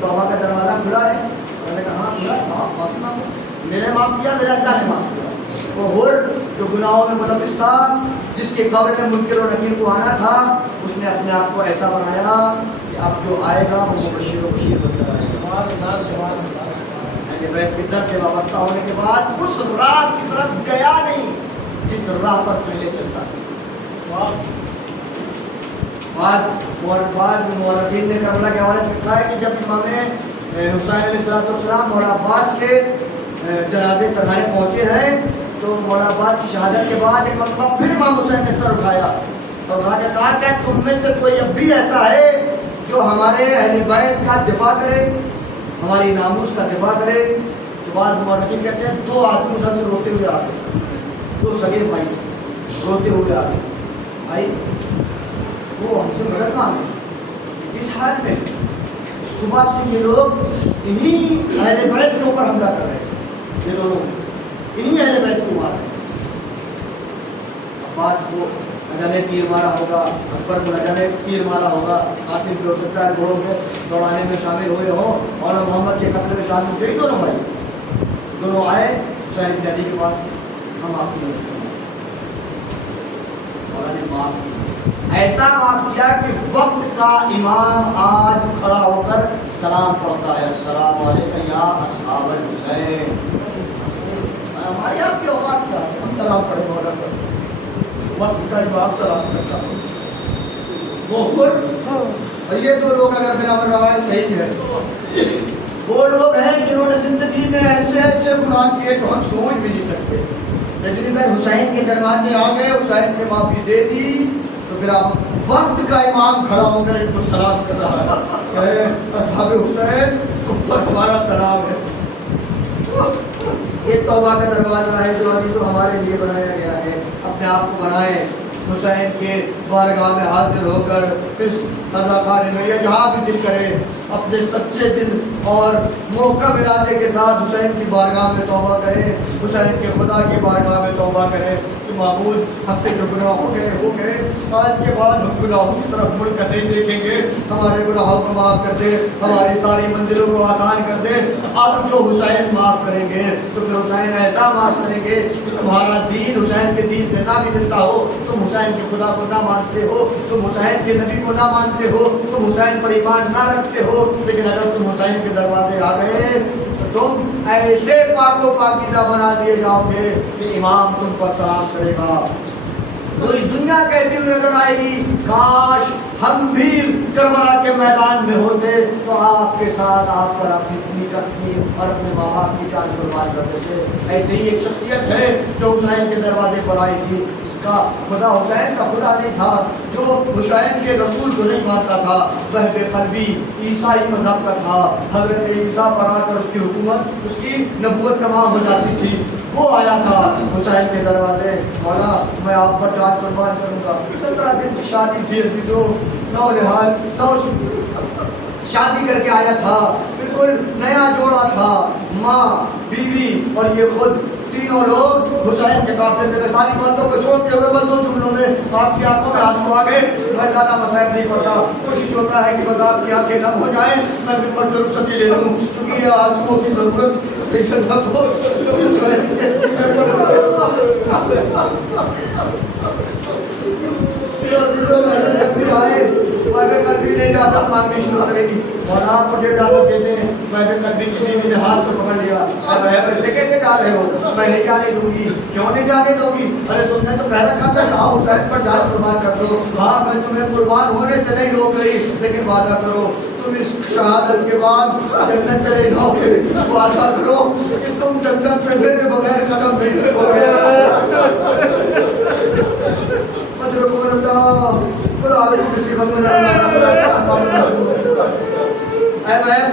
کا دروازہ کھلا ہے. میں نے کہا ہاں کھلا ہے, آپ معافی مانگو. میرے معاف کیا, میرے اللہ نے معاف کیا. وہ ہر جو گناہوں میں ملوث تھا, جس کے قبر میں منکر و نکیر کو آنا تھا, اس نے اپنے آپ کو ایسا بنایا کہ اب جو آئے گا وہ مبشر و بشیر بن کر آئے گا. بیت کے در سے وابستہ ہونے کے بعد اس راہ کی طرف گیا نہیں جس راہ پر پہلے چلتا تھا. بعض مورخین نے کربلا کے حوالے سے لکھا ہے کہ جب امام حسین علیہ السلام اور عباس کے جنازے سرکاریں پہنچے ہیں تو مولا عباس کی شہادت کے بعد ایک مرتبہ پھر امام حسین نے سر اٹھایا اور کہا کہ تم میں سے کوئی اب بھی ایسا ہے جو ہمارے اہل بیت کا دفاع کرے، ہماری ناموس کا دفاع کرے؟ تو بعد مورخین کہتے ہیں 2 آدمی ادھر سے روتے ہوئے آتے، 2 سگے بھائی روتے ہوئے آتے، بھائی وہ ہم سے مدد مانگے اس حال میں صبح سے یہ لوگ انہی اہل بیت کے اوپر حملہ کر رہے ہیں، یہ 2 لوگ انہی اہل بیت کو مار رہے ہیں۔ عباس کو نہ جانے تیر مارا ہوگا، اکبر کو نہ جانے تیر مارا ہوگا، قاسم بھی ہو سکتا ہے گھوڑوں کے دوڑانے میں شامل ہوئے ہوں اور محمد کے قتل میں شامل ہوئے، دونوں بھائی دونوں آئے حسین کی ڈیڈی کے پاس، ہم آپ کی مدد کریں۔ مولا نے معاف کیا، ایسا معاف کیا کہ وقت کا امام آج کھڑا ہو کر سلام پڑھتا ہے، السلام علیکم یا اصحاب الحسین۔ ہماری آپ کی اوقات کیا ہے ہم سلام پڑھیں مولا پر؟ وقت کا امام سلام کرتا ہے۔ وہ یہ 2 لوگ اگر میرا روایت صحیح ہے، وہ لوگ ہیں جنہوں نے زندگی میں ایسے ایسے گناہ کیے تو ہم سوچ بھی نہیں سکتے، لیکن اگر حسین کے دروازے آ گئے، حسین نے معافی دے دی، تو پھر آپ وقت کا امام کھڑا ہو کر ان کو سلام کر رہا ہے، اصحاب حسین تم پر ہمارا سلام ہے۔ یہ توبہ کا دروازہ ہے جو ہمارے لیے بنایا گیا ہے، اپنے آپ کو بنائیں حسین کے بارگاہ میں حاضر ہو کر اس رضا خانے میں جہاں بھی دل کرے اپنے سچے دل اور محکم ارادے کے ساتھ حسین کی بارگاہ میں توبہ کریں، حسین کے خدا کی بارگاہ میں توبہ کریں کہ معبود ہم سے جو گناہ ہو گئے آج کے بعد ہم گناہوں کی طرف مڑ کر نہیں دیکھیں گے، ہمارے گناہوں کو معاف کر دے، ہماری ساری منزلوں کو آسان کر دے۔ اب جو حسین معاف کریں گے تو پھر حسین ایسا معاف کریں گے کہ تمہارا دین حسین کے دین سے نہ بھی ملتا ہو، تم حسین کے خدا کو نہ مانتے ہو، تم حسین کے نبی کو نہ مانتے ہو، تم حسین پر ایمان نہ رکھتے ہو، لیکن اگر تم حسین کے دروازے آ گئے تو تم ایسے پاک و پاکیزہ بنا دیے جاؤ گے کہ امام تم پر سلام کرے گا۔ پوری دنیا کہتی ہوئی نظر آئے گی کاش ہم بھی کربلا کے میدان میں ہوتے تو آپ کے ساتھ آپ پر اپنی اور اپنے ماں باپ کی جان قربان کر دیتے۔ ایسے ہی ایک شخصیت ہے جو حسین کے دروازے پر آئی تھی، اس کا خدا حسین کا خدا نہیں تھا، جو حسین کے رسول کو نہیں مانتا تھا، وہ بے قلبی عیسائی مذہب کا تھا، حضرت عیسیٰ پر آ کر اس کی حکومت اس کی نبوت تمام ہو جاتی تھی، وہ آیا تھا حسین کے دروازے، مولا میں آپ پر جان قربان کروں گا۔ 17 دن کی شادی تھی، جو نونہال شادی کر کے آیا تھا، بالکل نیا جوڑا تھا، ماں بیوی اور یہ خود تینوں لوگ حسین کے قافلے سے ساری باتوں کو چھوڑتے ہوئے بندوں جملوں میں آپ کی آنکھوں میں آنسو آ گئے۔ میں زیادہ مسائب نہیں پڑتا، کوشش ہوتا ہے کہ بس آپ کی آنکھیں نم ہو جائیں، میں ممبر سے رخصتی لے لوں کیونکہ یہ آنسوؤں کی ضرورت اسٹیشن تک ہو۔ قلبی نے اجازت مانگنی شروع کرے گی، مولا آپ کو اجازت دیتے ہیں، میں قلبی کی بیوی نے ہاتھ کو پکڑ لیا، پیسے کیسے جا رہے ہو؟ میں نہیں جانے دوں گی۔ کیوں نہیں جانے دو گی؟ ارے تم نے تو کہہ رکھا تھا جاؤ حسین پر جان قربان کر دو۔ ہاں میں تمہیں قربان ہونے سے نہیں روک رہی، لیکن وعدہ کرو تم اس شہادت کے بعد جنت چلے جاؤ گے، وعدہ کرو کہ تم جنت میں میرے بغیر قدم نہیں رکھو گے۔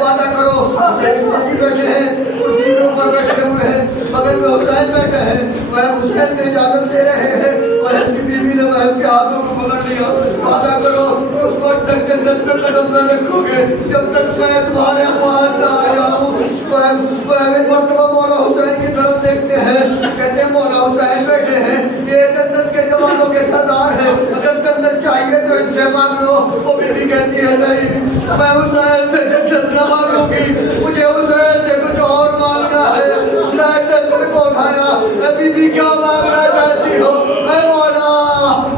وعدہ کرو حسین بیٹھے ہیں، کرسی کے اوپر بیٹھے ہوئے ہیں، بغل میں حسین بیٹھے ہیں، وہ حسین سے اجازت دے رہے ہیں، بہن کی بیوی نے بہن کے ہاتھوں کو پکڑ لیا۔ وعدہ کرو اس وقت تک جنت میں قدم نہ رکھو گے جب تک میں تمہارے پاس نہ آ جاؤں۔ ایک مرتبہ مولا حسین کی طرف دیکھتے ہیں، کہتے ہیں مولا حسین بیٹھے ہیں، یہ جنت کے جوانوں کے سردار ہیں، اگر جنت چاہیے تو ان سے مانگ لو۔ وہ بیوی کہتی ہے نہیں، میں حسین سے جنت نہ مانگوں گی، مجھے حسین سے کچھ اور مانگنا ہے۔ حسین نے سر کو اٹھایا، میں بیوی کیا مانگنا چاہتی ہو؟ میں مولا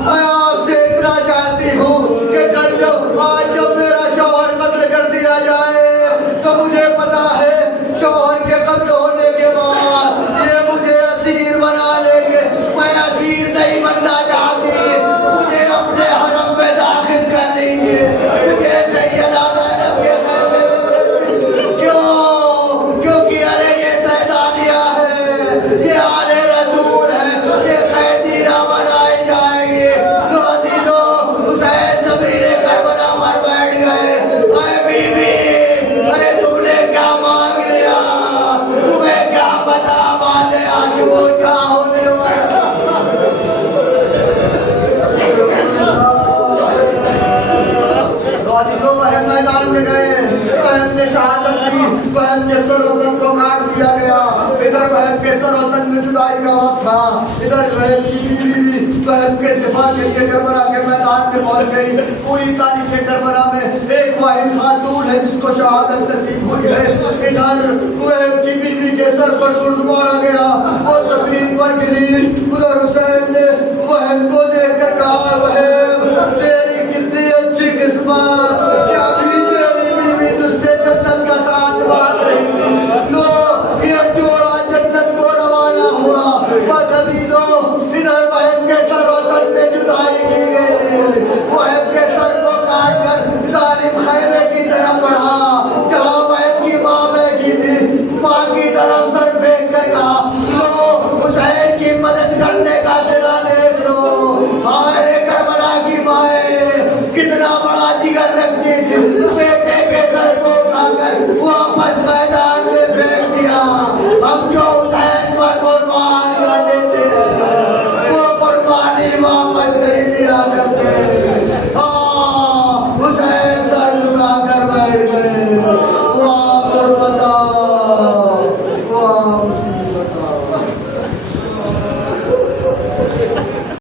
میں آپ سے اتنا چاہتی ہوں کہ آج جب میرا شوہر قتل کر دیا جائے تو مجھے پتا ہے شوہر کے قتل ہونے کے بعد یہ مجھے اسیر بنا لیں گے، میں اسیر نہیں بننا چاہتی، مجھے اپنے حرم میں داخل کر لیں گے، مجھے سیدہ زینب کے خیمے میں کیوں؟ کیونکہ ارے یہ سیدانیاں وقت تھا ادھر غیب کی بیوی بھی بہن کے دفاع کے لیے کربلا کے میدان میں پہنچ گئی. پوری تاریخ کربلا میں ایک واحد خاتون ہے جس کو شہادت نصیب ہوئی ہے. ادھر غیب کی بیوی کے سر پر گرد مارا گیا اور زمین پر گری. ادھر حسین نے بہن کو دیکھ کر کہا بہن